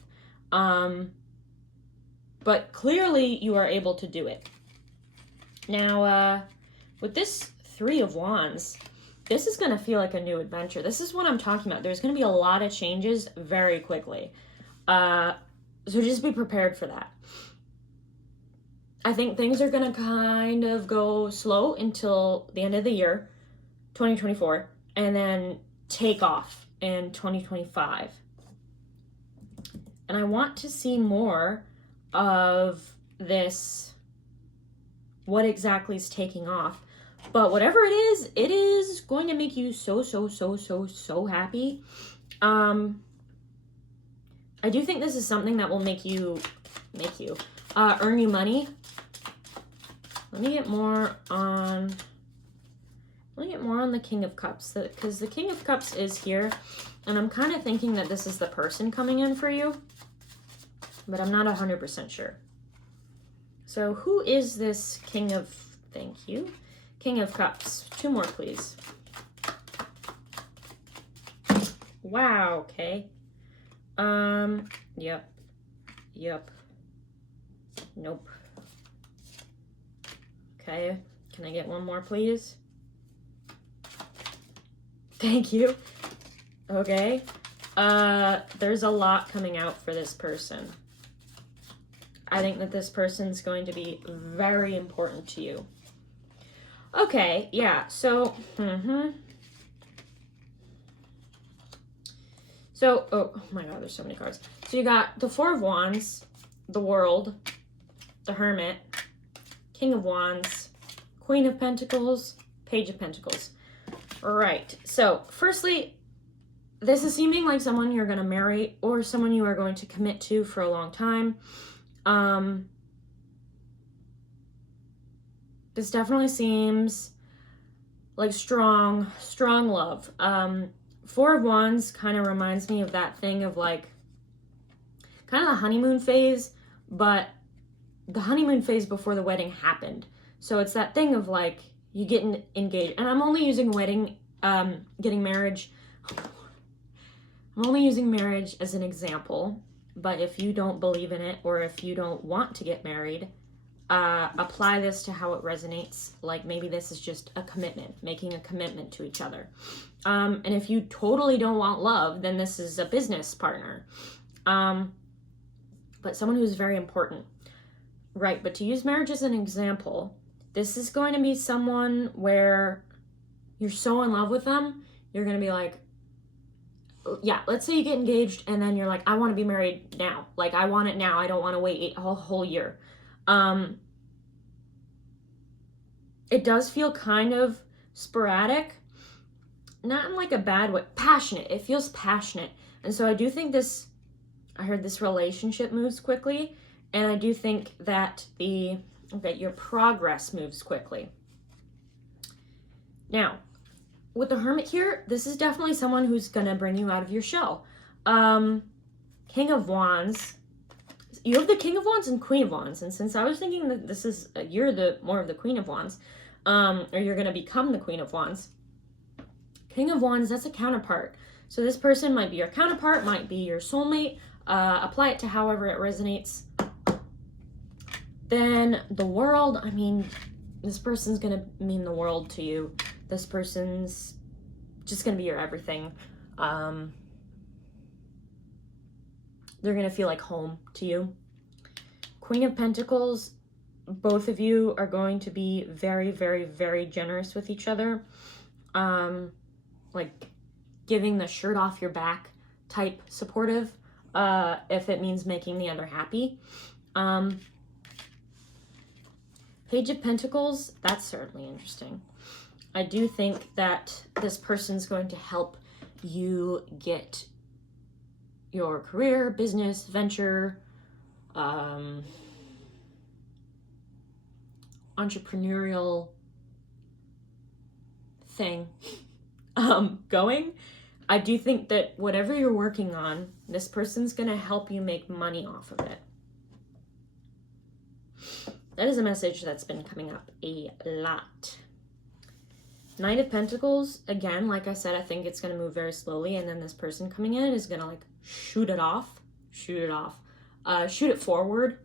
But clearly you are able to do it. Now, with this Three of Wands, this is going to feel like a new adventure. This is what I'm talking about. There's going to be a lot of changes very quickly. So just be prepared for that. I think things are going to kind of go slow until the end of the year, 2024, and then take off in 2025. And I want to see more of this, what exactly is taking off. But whatever it is going to make you so happy. I do think this is something that will make you earn you money. Let me get more on Let me get more on the King of Cups, because the King of Cups is here, and I'm kind of thinking that this is the person coming in for you, but I'm not 100% sure. So who is this King of, thank you, King of Cups? 2 more, please. Wow, okay. Yep. Nope. Okay, can I get 1 more, please? Thank you. Okay. There's a lot coming out for this person. I think that this person's going to be very important to you. Okay, yeah, so, So, oh my god, there's so many cards. So you got the 4 of Wands, the World, the Hermit, King of Wands, Queen of Pentacles, Page of Pentacles. All right, so firstly, this is seeming like someone you're going to marry or someone you are going to commit to for a long time. This definitely seems like strong love. 4 of Wands kind of reminds me of that thing of like kind of the honeymoon phase, but the honeymoon phase before the wedding happened. So it's that thing of like you getting engaged, and I'm only using wedding, getting marriage. I'm only using marriage as an example, but if you don't believe in it or if you don't want to get married, apply this to how it resonates. Like maybe this is just a commitment, making a commitment to each other. And if you totally don't want love, then this is a business partner. But someone who's very important. Right, but to use marriage as an example, this is going to be someone where you're so in love with them, you're going to be like, yeah, let's say you get engaged and then you're like, I want to be married now. Like, I want it now. I don't want to wait a whole year. It does feel kind of sporadic, not in like a bad way, passionate. It feels passionate. And so I do think I heard this relationship moves quickly, and I do think that your progress moves quickly. Now, with the Hermit here, this is definitely someone who's gonna bring you out of your shell. King of Wands. You have the King of Wands and Queen of Wands, and since I was thinking that this is you're the more of the Queen of Wands, or you're gonna become the Queen of Wands. King of Wands, that's a counterpart. So this person might be your counterpart, might be your soulmate. Apply it to however it resonates. Then the World, I mean, this person's gonna mean the world to you. This person's just gonna be your everything. They're gonna feel like home to you. Queen of Pentacles, both of you are going to be very, very, very generous with each other. Like giving the shirt off your back type supportive, if it means making the other happy. Page of Pentacles, that's certainly interesting. I do think that this person's going to help you get your career, business, venture, entrepreneurial thing going. I do think that whatever you're working on, this person's going to help you make money off of it. That is a message that's been coming up a lot. Knight of Pentacles, again, like I said, I think it's going to move very slowly, and then this person coming in is going to like shoot it forward.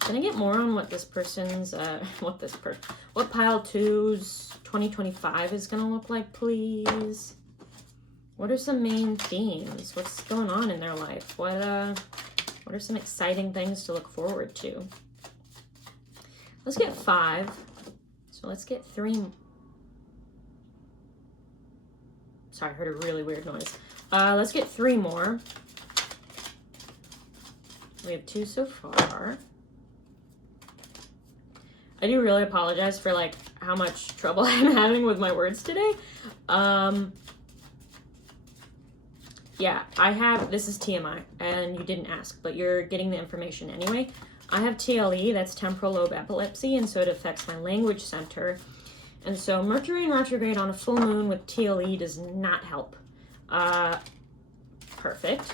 Can I get more on what this person's, what pile 2's 2025 is going to look like, please? What are some main themes? What's going on in their life? What are some exciting things to look forward to? Let's get 5. So let's get 3. Sorry, I heard a really weird noise. Let's get 3 more. We have 2 so far. I do really apologize for like how much trouble I'm having with my words today. Yeah, this is TMI, and you didn't ask, but you're getting the information anyway. I have TLE, that's temporal lobe epilepsy, and so it affects my language center. And so Mercury in retrograde on a full moon with TLE does not help. Perfect.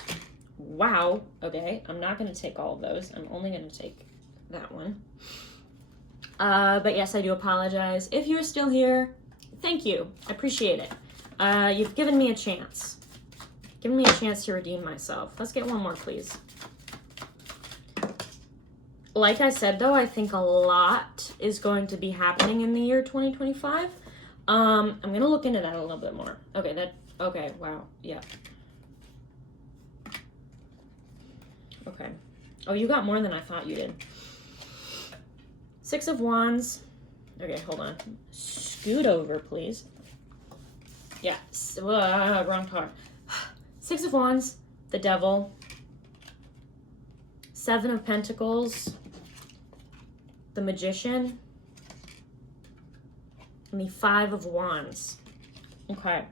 Wow. Okay, I'm not going to take all of those. I'm only going to take that one. But yes, I do apologize. If you're still here, thank you. I appreciate it. You've given me a chance. Given me a chance to redeem myself. Let's get one more, please. Like I said, though, I think a lot is going to be happening in the year 2025. I'm going to look into that a little bit more. Okay, wow, yeah. Okay. Oh, you got more than I thought you did. 6 of Wands. Okay, hold on. Scoot over, please. Yeah, wrong card. 6 of Wands, the Devil. 7 of Pentacles, the Magician, and the 5 of Wands. Okay.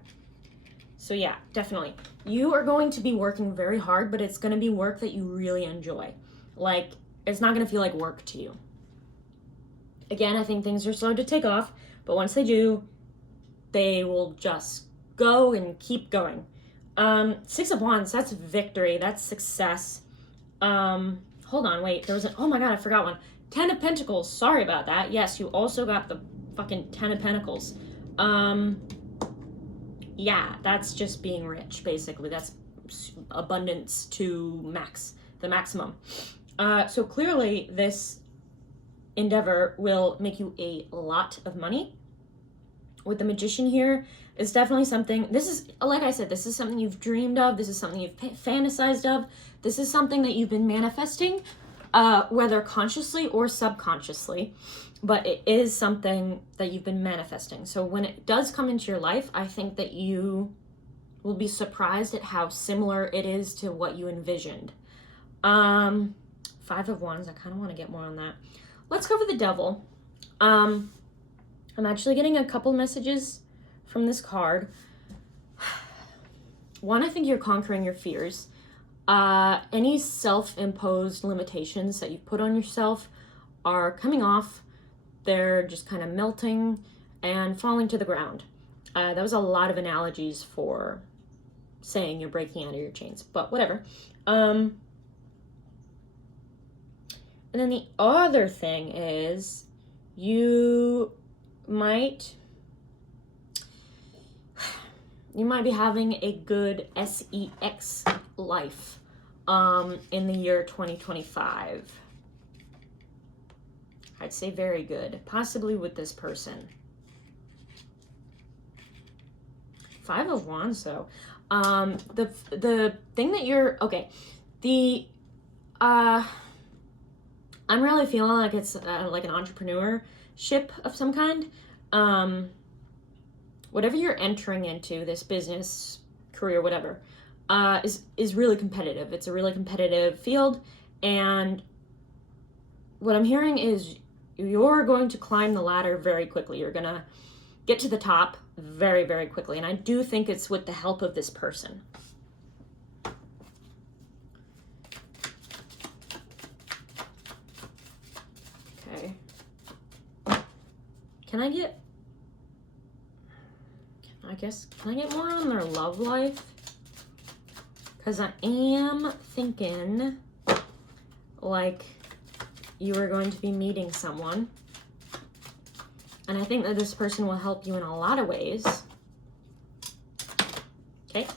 So yeah, definitely. You are going to be working very hard, but it's going to be work that you really enjoy. Like, it's not going to feel like work to you. Again, I think things are slow to take off, but once they do, they will just go and keep going. 6 of Wands, that's victory, that's success. Hold on, wait, there was oh my god, I forgot one. 10 of Pentacles, sorry about that. Yes, you also got the fucking 10 of Pentacles. Yeah, that's just being rich, basically. That's abundance to the maximum. So clearly this endeavor will make you a lot of money. With the Magician here, it's definitely something, this is, like I said, this is something you've dreamed of, this is something you've fantasized of, this is something that you've been manifesting, whether consciously or subconsciously, but it is something that you've been manifesting. So when it does come into your life, I think that you will be surprised at how similar it is to what you envisioned. 5 of Wands, I kind of want to get more on that. Let's go for the Devil. I'm actually getting a couple messages from this card. One, I think you're conquering your fears. Any self-imposed limitations that you've put on yourself are coming off. They're just kind of melting and falling to the ground. That was a lot of analogies for saying you're breaking out of your chains, but whatever. And then the other thing is you might be having a good sex life in the year 2025. I'd say very good, possibly with this person. 5 of Wands, though. The thing that you're I'm really feeling like it's like an entrepreneurship of some kind. Whatever you're entering into, this business, career, whatever, is really competitive. It's a really competitive field, and what I'm hearing is you're going to climb the ladder very quickly. You're gonna get to the top very, very quickly, and I do think it's with the help of this person. Okay. Can I get more on their love life? Because I am thinking like you are going to be meeting someone. And I think that this person will help you in a lot of ways. Okay.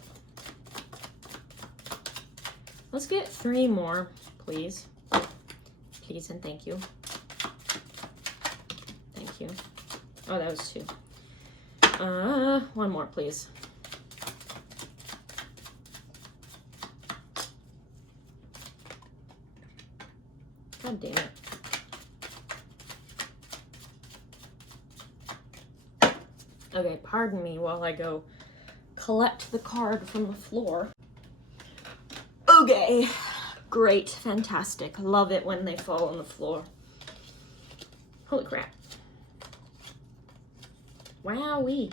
Let's get 3 more, please. Please and thank you. Thank you. Oh, that was 2. 1 more, please. God damn it. Okay, pardon me while I go collect the card from the floor. Okay, great, fantastic. Love it when they fall on the floor. Holy crap. Wowee.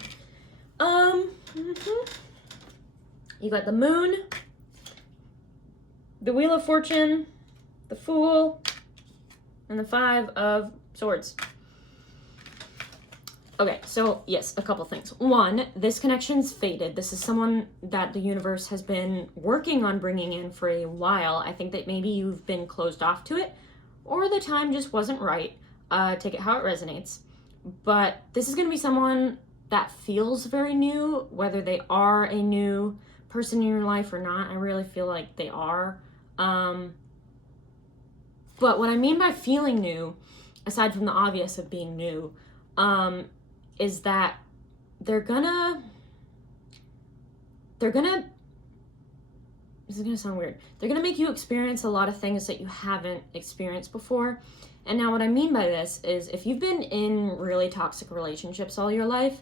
You got the Moon, the Wheel of Fortune, the Fool, And the Five of Swords. Okay, so yes, a couple things. One, this connection's faded. This is someone that the universe has been working on bringing in for a while. I think that maybe you've been closed off to it, or the time just wasn't right. Take it how it resonates. But this is going to be someone that feels very new, whether they are a new person in your life or not. I really feel like they are. But what I mean by feeling new, aside from the obvious of being new, is that they're gonna, this is gonna sound weird, they're gonna make you experience a lot of things that you haven't experienced before. And now what I mean by this is, if you've been in really toxic relationships all your life,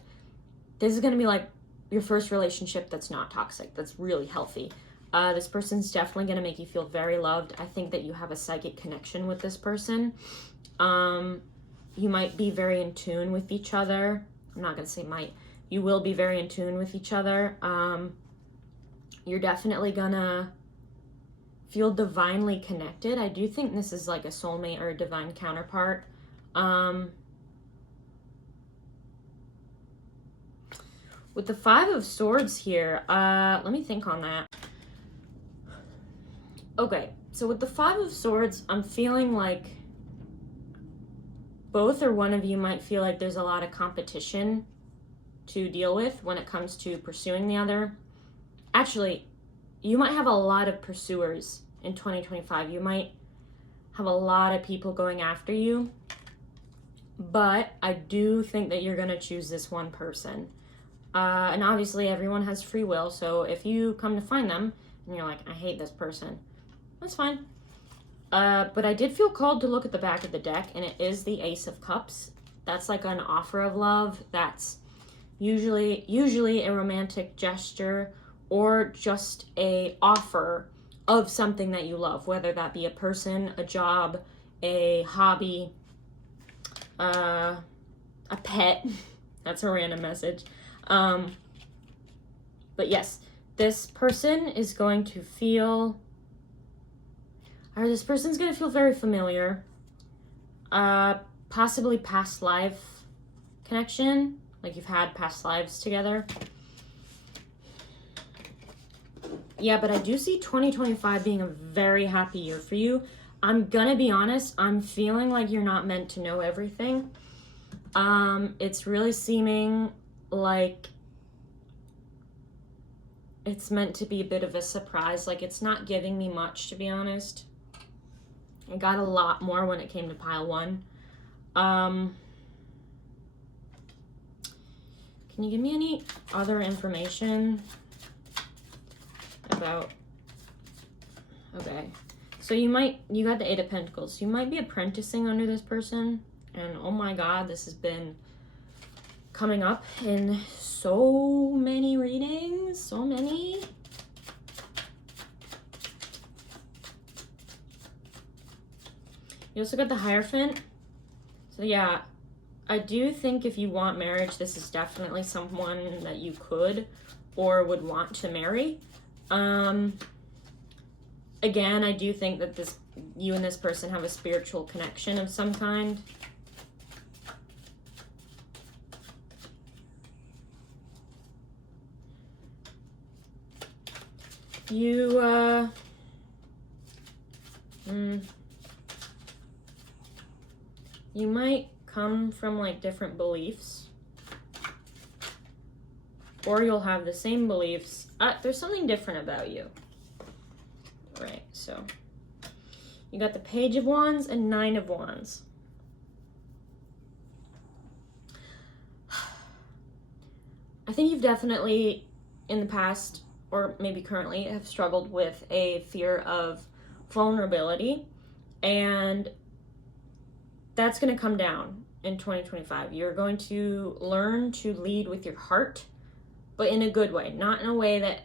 this is gonna be like your first relationship that's not toxic, that's really healthy. This person's definitely gonna make you feel very loved. I think that you have a psychic connection with this person. You might be very in tune with each other. I'm not going to say might. You will be very in tune with each other. You're definitely going to feel divinely connected. I do think this is like a soulmate or a divine counterpart. With the Five of Swords here, let me think on that. Okay, so with the Five of Swords, I'm feeling like both or one of you might feel like there's a lot of competition to deal with when it comes to pursuing the other. Actually, you might have a lot of pursuers in 2025. You might have a lot of people going after you, but I do think that you're going to choose this one person. And obviously everyone has free will, so if you come to find them and you're like, I hate this person, that's fine. But I did feel called to look at the back of the deck, and it is the Ace of Cups. That's like an offer of love. That's usually a romantic gesture, or just a offer of something that you love, whether that be a person, a job, a hobby, a pet. That's a random message. But yes, this person is going to feel... this person's going to feel very familiar. Possibly past life connection. Like you've had past lives together. Yeah, but I do see 2025 being a very happy year for you. I'm going to be honest. I'm feeling like you're not meant to know everything. It's really seeming like it's meant to be a bit of a surprise. Like it's not giving me much, to be honest. I got a lot more when it came to pile one. Can you give me any other information about... Okay. So you got the Eight of Pentacles. You might be apprenticing under this person. And oh my God, this has been coming up in so many readings. So many. You also got the Hierophant. So yeah, I do think if you want marriage, this is definitely someone that you could or would want to marry. Again, I do think that you and this person have a spiritual connection of some kind. You, you might come from like different beliefs, or you'll have the same beliefs. There's something different about you. Right, so you got the Page of Wands and Nine of Wands. I think you've definitely in the past, or maybe currently, have struggled with a fear of vulnerability, and that's going to come down in 2025. You're going to learn to lead with your heart, but in a good way, not in a way that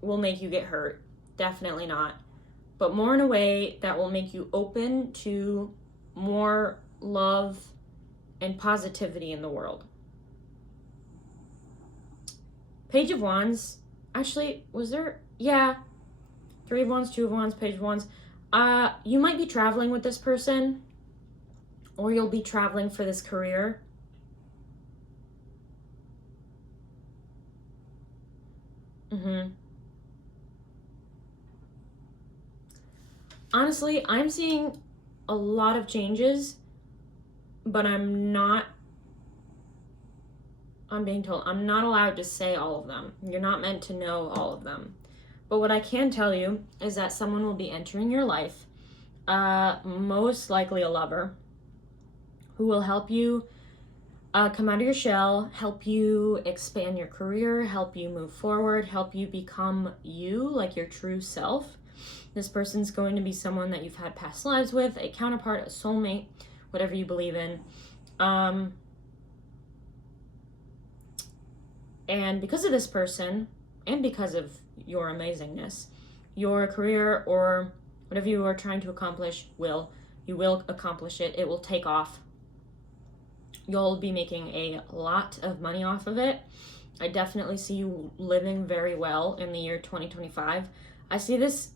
will make you get hurt, definitely not, but more in a way that will make you open to more love and positivity in the world. Page of Wands, actually, was there? Yeah. Three of Wands, Two of Wands, Page of Wands. You might be traveling with this person. or you'll be traveling for this career. Honestly, I'm seeing a lot of changes, but I'm being told I'm not allowed to say all of them. You're not meant to know all of them. But what I can tell you is that someone will be entering your life, most likely a lover, who will help you come out of your shell, help you expand your career, help you move forward, help you become you, like your true self. This person's going to be someone that you've had past lives with, a counterpart, a soulmate, whatever you believe in. And because of this person, and because of your amazingness, your career or whatever you are trying to accomplish you will accomplish it. It will take off. You'll be making a lot of money off of it. I definitely see you living very well in the year 2025. I see this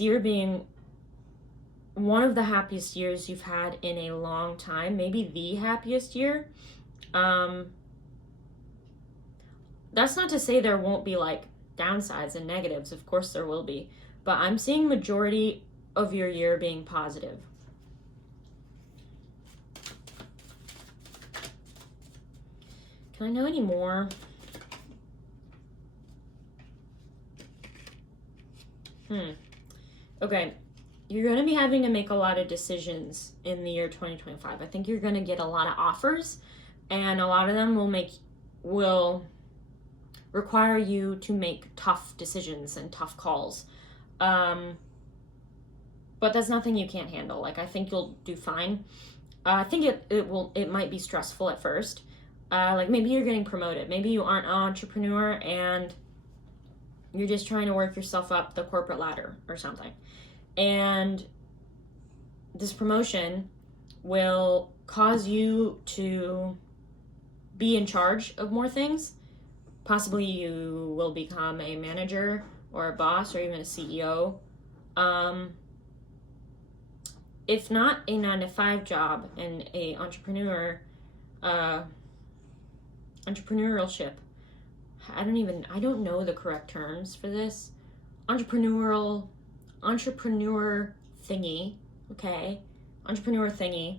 year being one of the happiest years you've had in a long time, maybe the happiest year. That's not to say there won't be like downsides and negatives. Of course there will be. But I'm seeing majority of your year being positive. Can I know any more? Okay. You're going to be having to make a lot of decisions in the year 2025. I think you're going to get a lot of offers, and a lot of them will require you to make tough decisions and tough calls. But that's nothing you can't handle. Like, I think you'll do fine. I think it might be stressful at first. Like maybe you're getting promoted. Maybe you aren't an entrepreneur and you're just trying to work yourself up the corporate ladder or something. And this promotion will cause you to be in charge of more things. Possibly you will become a manager or a boss or even a CEO. If not a 9-to-5 job and a entrepreneurship. I don't know the correct terms for this. Entrepreneur thingy, okay? Entrepreneur thingy.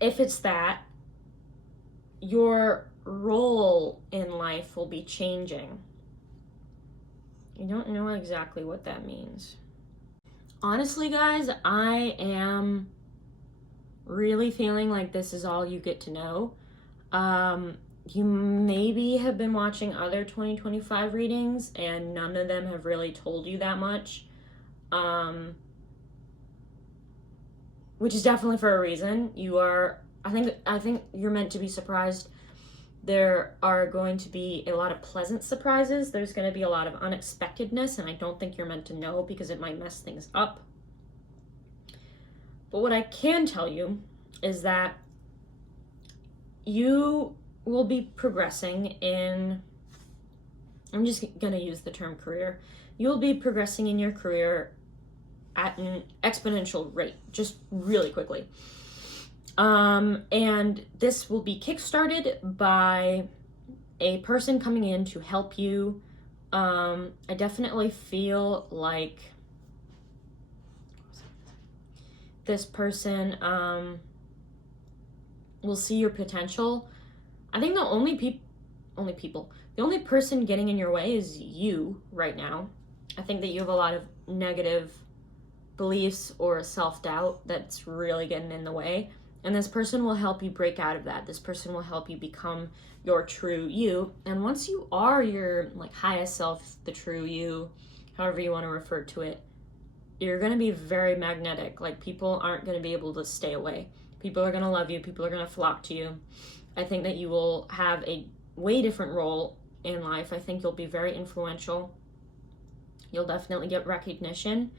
If it's that, your role in life will be changing. I don't know exactly what that means. Honestly, guys, I am really feeling like this is all you get to know. You maybe have been watching other 2025 readings and none of them have really told you that much. Which is definitely for a reason. I think you're meant to be surprised. There are going to be a lot of pleasant surprises. There's going to be a lot of unexpectedness, and I don't think you're meant to know because it might mess things up. But what I can tell you is that you will be progressing in, I'm just going to use the term career. You'll be progressing in your career at an exponential rate, just really quickly. And this will be kickstarted by a person coming in to help you. I definitely feel like this person will see your potential. I think the only person getting in your way is you right now. I think that you have a lot of negative beliefs or self-doubt that's really getting in the way. And this person will help you break out of that. This person will help you become your true you. And once you are your highest self, the true you, however you want to refer to it, you're going to be very magnetic. People aren't going to be able to stay away. People are going to love you. People are going to flock to you. I think that you will have a way different role in life. I think you'll be very influential. You'll definitely get recognition.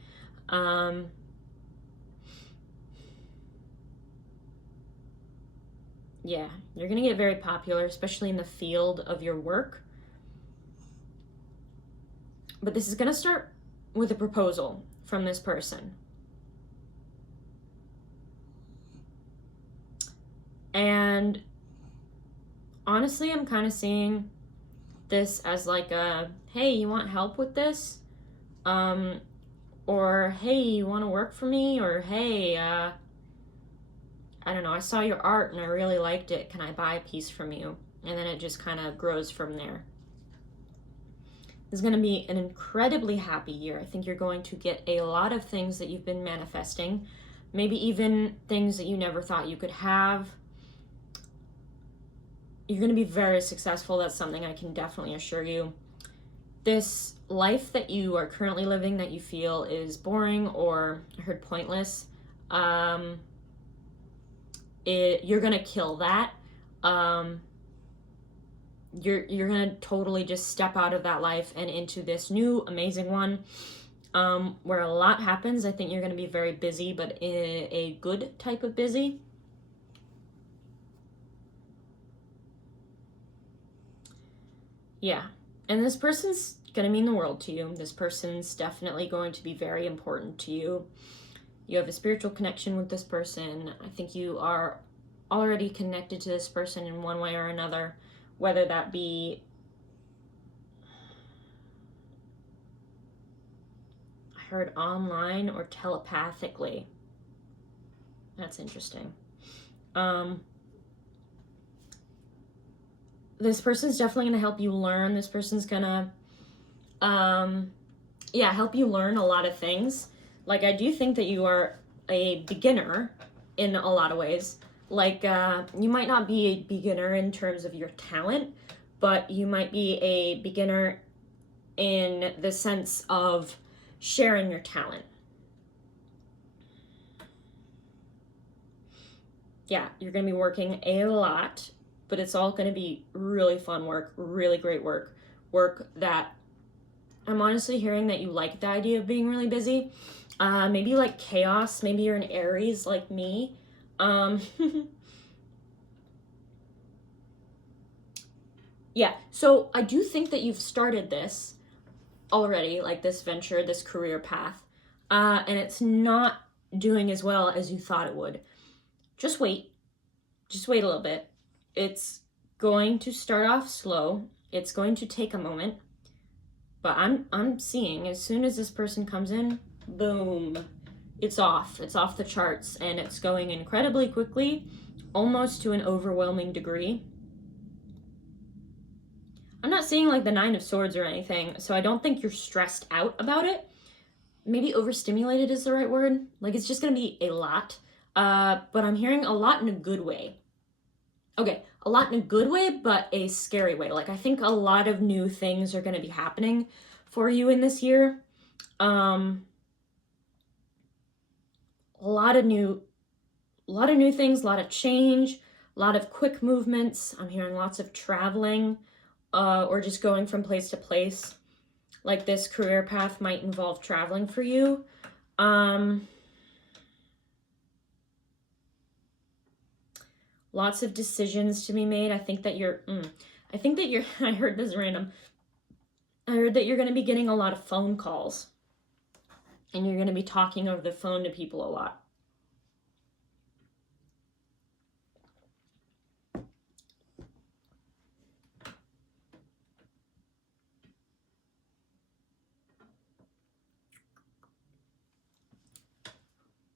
Yeah, you're going to get very popular, especially in the field of your work. But this is going to start with a proposal from this person. And honestly, I'm kind of seeing this as like a, hey, you want help with this? Or hey, you want to work for me? Or hey, I don't know, I saw your art and I really liked it. Can I buy a piece from you? And then it just kind of grows from there. It's going to be an incredibly happy year. I think you're going to get a lot of things that you've been manifesting, maybe even things that you never thought you could have. You're going to be very successful. That's something I can definitely assure you. This life that you are currently living that you feel is boring or, I heard, pointless, you're going to kill that. You're going to totally just step out of that life and into this new amazing one, where a lot happens. I think you're going to be very busy, but in a good type of busy. Yeah. And this person's going to mean the world to you. This person's definitely going to be very important to you. You have a spiritual connection with this person. I think you are already connected to this person in one way or another, whether that be, I heard, online or telepathically. That's interesting. This person's definitely going to help you learn. This person's going to, help you learn a lot of things. Like, I do think that you are a beginner in a lot of ways. Like, you might not be a beginner in terms of your talent, but you might be a beginner in the sense of sharing your talent. Yeah, you're going to be working a lot, but it's all going to be really fun work, really great work that I'm honestly hearing that you like the idea of being really busy. Maybe you like chaos. Maybe you're an Aries like me. Yeah, so I do think that you've started this already, like this venture, this career path, and it's not doing as well as you thought it would. Just wait a little bit. It's going to start off slow. It's going to take a moment, but I'm seeing as soon as this person comes in, boom, it's off the charts, and it's going incredibly quickly, almost to an overwhelming degree. I'm not seeing like the 9 of Swords or anything, so I don't think you're stressed out about it. Maybe overstimulated is the right word. Like, it's just gonna be a lot, but I'm hearing a lot in a good way. Okay, a lot in a good way, but a scary way. Like, I think a lot of new things are going to be happening for you in this year. A lot of new things, a lot of change, a lot of quick movements. I'm hearing lots of traveling, or just going from place to place. Like, this career path might involve traveling for you. Lots of decisions to be made. I think that you're, I heard this random. I heard that you're going to be getting a lot of phone calls. And you're going to be talking over the phone to people a lot.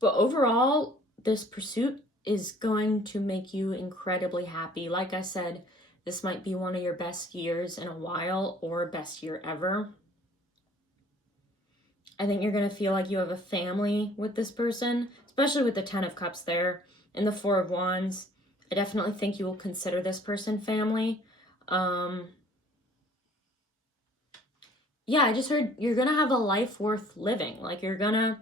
But overall, this pursuit is going to make you incredibly happy. Like I said, this might be one of your best years in a while, or best year ever. I think you're going to feel like you have a family with this person, especially with the 10 of Cups there and the 4 of Wands. I definitely think you will consider this person family. Yeah, I just heard you're going to have a life worth living. Like, you're going to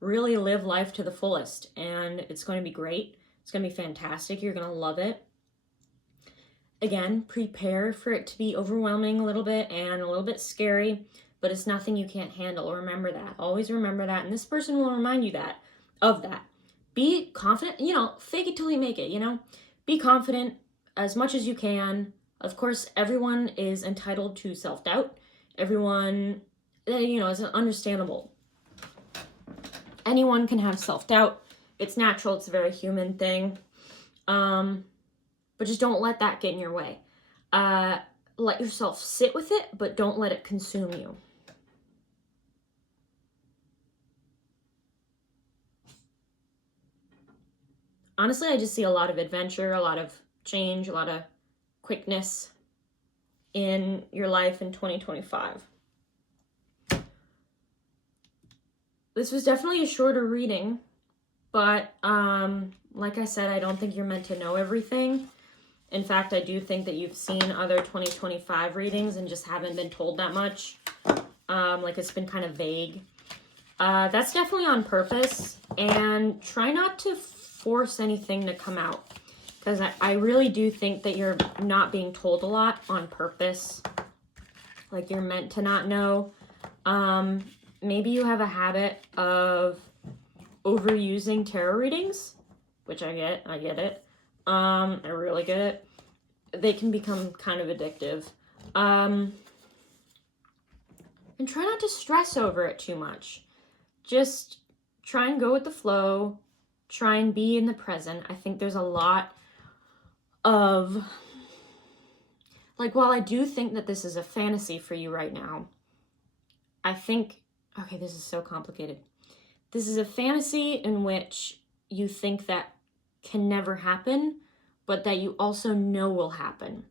really live life to the fullest, and it's going to be great. It's going to be fantastic. You're going to love it. Again, prepare for it to be overwhelming a little bit and a little bit scary, but it's nothing you can't handle. Remember that. Always remember that, and this person will remind you of that. Be confident, fake it till you make it, Be confident as much as you can. Of course, everyone is entitled to self-doubt. Everyone, is understandable. Anyone can have self-doubt. It's natural. It's a very human thing. But just don't let that get in your way. Let yourself sit with it, but don't let it consume you. Honestly, I just see a lot of adventure, a lot of change, a lot of quickness in your life in 2025. This was definitely a shorter reading, but like I said, I don't think you're meant to know everything. In fact, I do think that you've seen other 2025 readings and just haven't been told that much. Like it's been kind of vague. That's definitely on purpose, and try not to force anything to come out, because I really do think that you're not being told a lot on purpose. Like you're meant to not know. Maybe you have a habit of overusing tarot readings, which I get it. I really get it. They can become kind of addictive. And try not to stress over it too much. Just try and go with the flow. Try and be in the present. I think there's a lot of, like, while I do think that this is a fantasy for you right now, I think, okay, this is so complicated. This is a fantasy in which you think that can never happen, but that you also know will happen.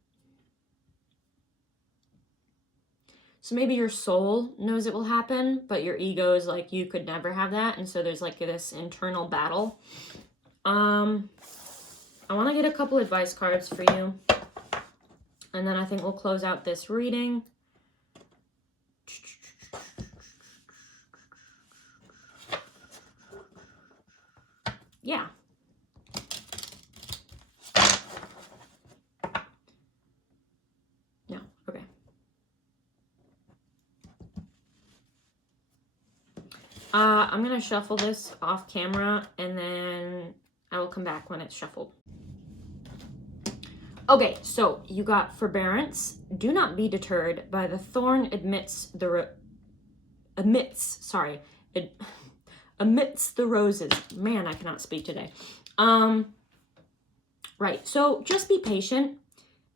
So maybe your soul knows it will happen, but your ego is like, you could never have that. And so there's like this internal battle. I want to get a couple advice cards for you. And then I think we'll close out this reading. Yeah. No, okay. I'm going to shuffle this off camera, and then I will come back when it's shuffled. Okay, so you got forbearance. Do not be deterred by the thorn amidst the roses. Man, I cannot speak today. Right, so just be patient.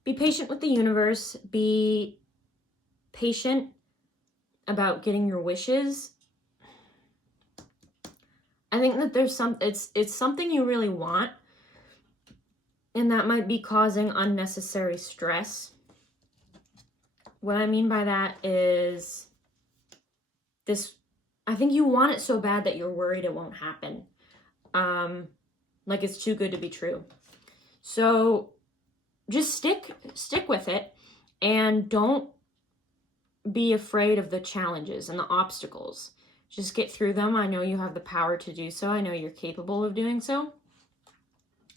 Be patient with the universe. Be patient about getting your wishes. I think that there's it's something you really want, and that might be causing unnecessary stress. What I mean by that is this, I think you want it so bad that you're worried it won't happen. Like it's too good to be true. So just stick with it, and don't be afraid of the challenges and the obstacles. Just get through them. I know you have the power to do so. I know you're capable of doing so.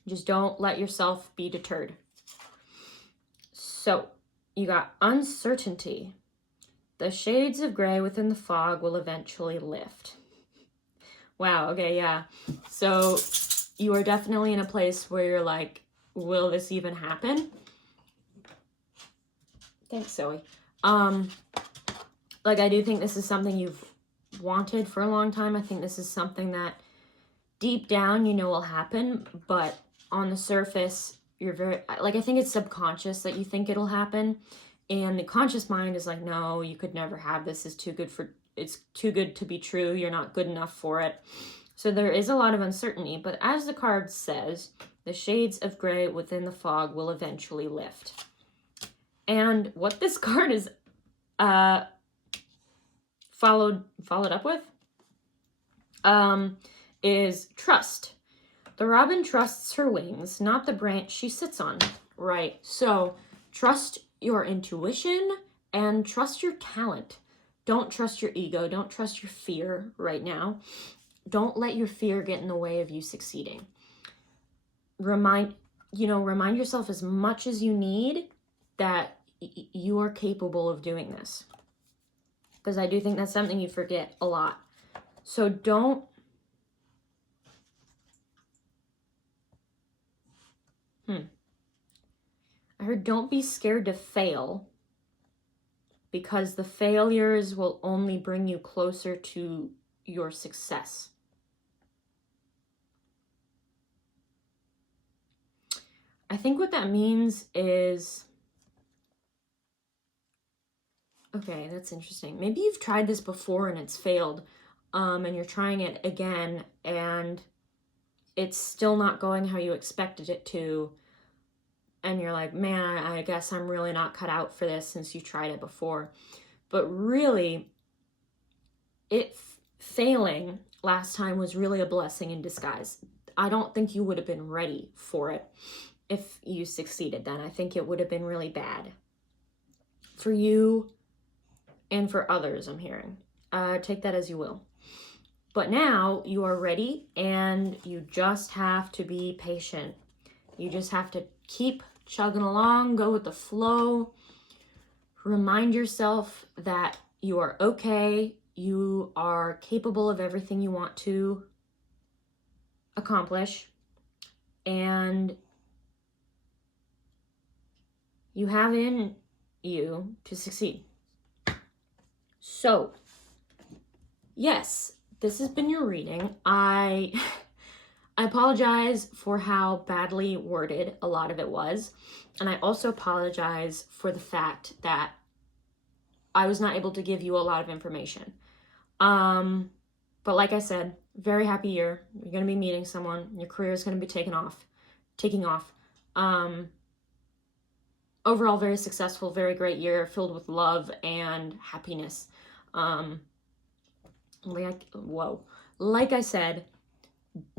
Just don't let yourself be deterred. So you got uncertainty. The shades of gray within the fog will eventually lift. Wow, okay, yeah. So you are definitely in a place where you're like, will this even happen? Thanks, Zoe. Like, I do think this is something you've wanted for a long time. I think this is something that deep down you know will happen, but on the surface you're very, like, I think it's subconscious that you think it'll happen, and the conscious mind is like, no, you could never have this. It's too good to be true. You're not good enough for it. So there is a lot of uncertainty, but as the card says, the shades of gray within the fog will eventually lift. And what this card is followed up with is trust. The robin trusts her wings, not the branch she sits on. Right. So trust your intuition and trust your talent. Don't trust your ego. Don't trust your fear right now. Don't let your fear get in the way of you succeeding. Remind yourself as much as you need that you are capable of doing this. Because I do think that's something you forget a lot. So don't... I heard don't be scared to fail, because the failures will only bring you closer to your success. I think what that means is, okay, that's interesting. Maybe you've tried this before and it's failed, and you're trying it again and it's still not going how you expected it to. And you're like, man, I guess I'm really not cut out for this since you tried it before. But really, failing last time was really a blessing in disguise. I don't think you would have been ready for it if you succeeded then. I think it would have been really bad for you and for others, I'm hearing. Take that as you will. But now you are ready, and you just have to be patient. You just have to keep chugging along, go with the flow. Remind yourself that you are okay. You are capable of everything you want to accomplish. And you have in you to succeed. So, yes, this has been your reading. I apologize for how badly worded a lot of it was. And I also apologize for the fact that I was not able to give you a lot of information. But like I said, very happy year. You're going to be meeting someone. Your career is going to be taking off. Overall, very successful, very great year, filled with love and happiness. Like I said,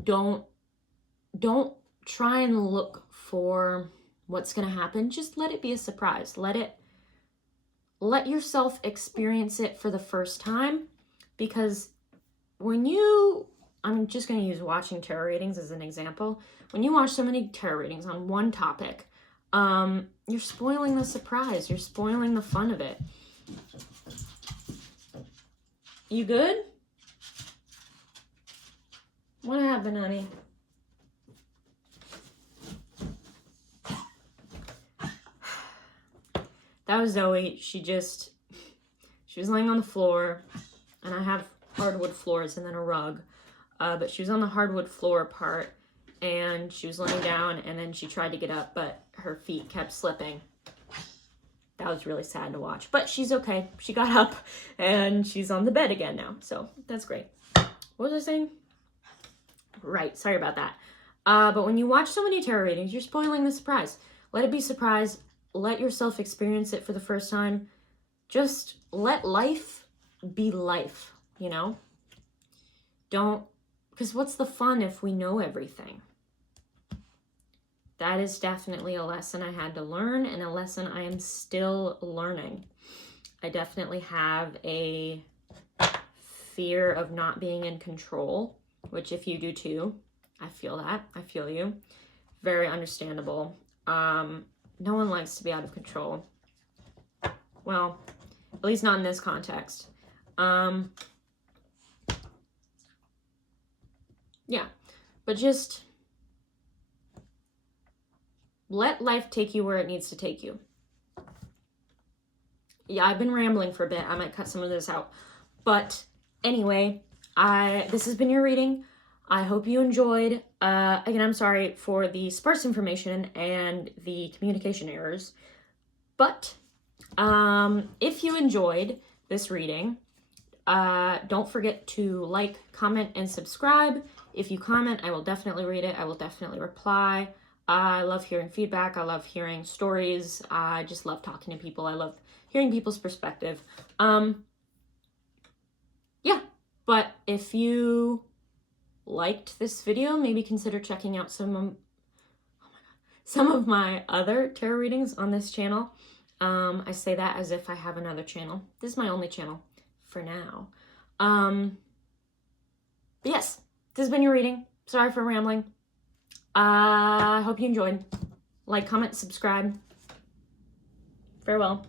don't try and look for what's going to happen. Just let it be a surprise. Let yourself experience it for the first time, because I'm just going to use watching tarot readings as an example. When you watch so many tarot readings on one topic, you're spoiling the surprise. You're spoiling the fun of it. You good? What happened, honey? That was Zoe. She was laying on the floor, and I have hardwood floors and then a rug. But she was on the hardwood floor part, and she was laying down, and then she tried to get up, but her feet kept slipping. That was really sad to watch, but she's okay. She got up, and she's on the bed again now, so that's great. What was I saying? Right, sorry about that. But when you watch so many tarot readings, you're spoiling the surprise. Let it be surprise. Let yourself experience it for the first time. Just let life be life, you know? Because what's the fun if we know everything? That is definitely a lesson I had to learn, and a lesson I am still learning. I definitely have a fear of not being in control, which if you do too, I feel that. I feel you. Very understandable. No one likes to be out of control. Well, at least not in this context. Yeah, but just let life take you where it needs to take you. Yeah, I've been rambling for a bit. I might cut some of this out. But anyway, this has been your reading. I hope you enjoyed. Again, I'm sorry for the sparse information and the communication errors. But if you enjoyed this reading, don't forget to like, comment, and subscribe. If you comment, I will definitely read it. I will definitely reply. I love hearing feedback. I love hearing stories. I just love talking to people. I love hearing people's perspective. Yeah, but if you liked this video, maybe consider checking out some of my other tarot readings on this channel. I say that as if I have another channel. This is my only channel for now. But yes, this has been your reading. Sorry for rambling. I hope you enjoyed. Like, comment, subscribe. Farewell.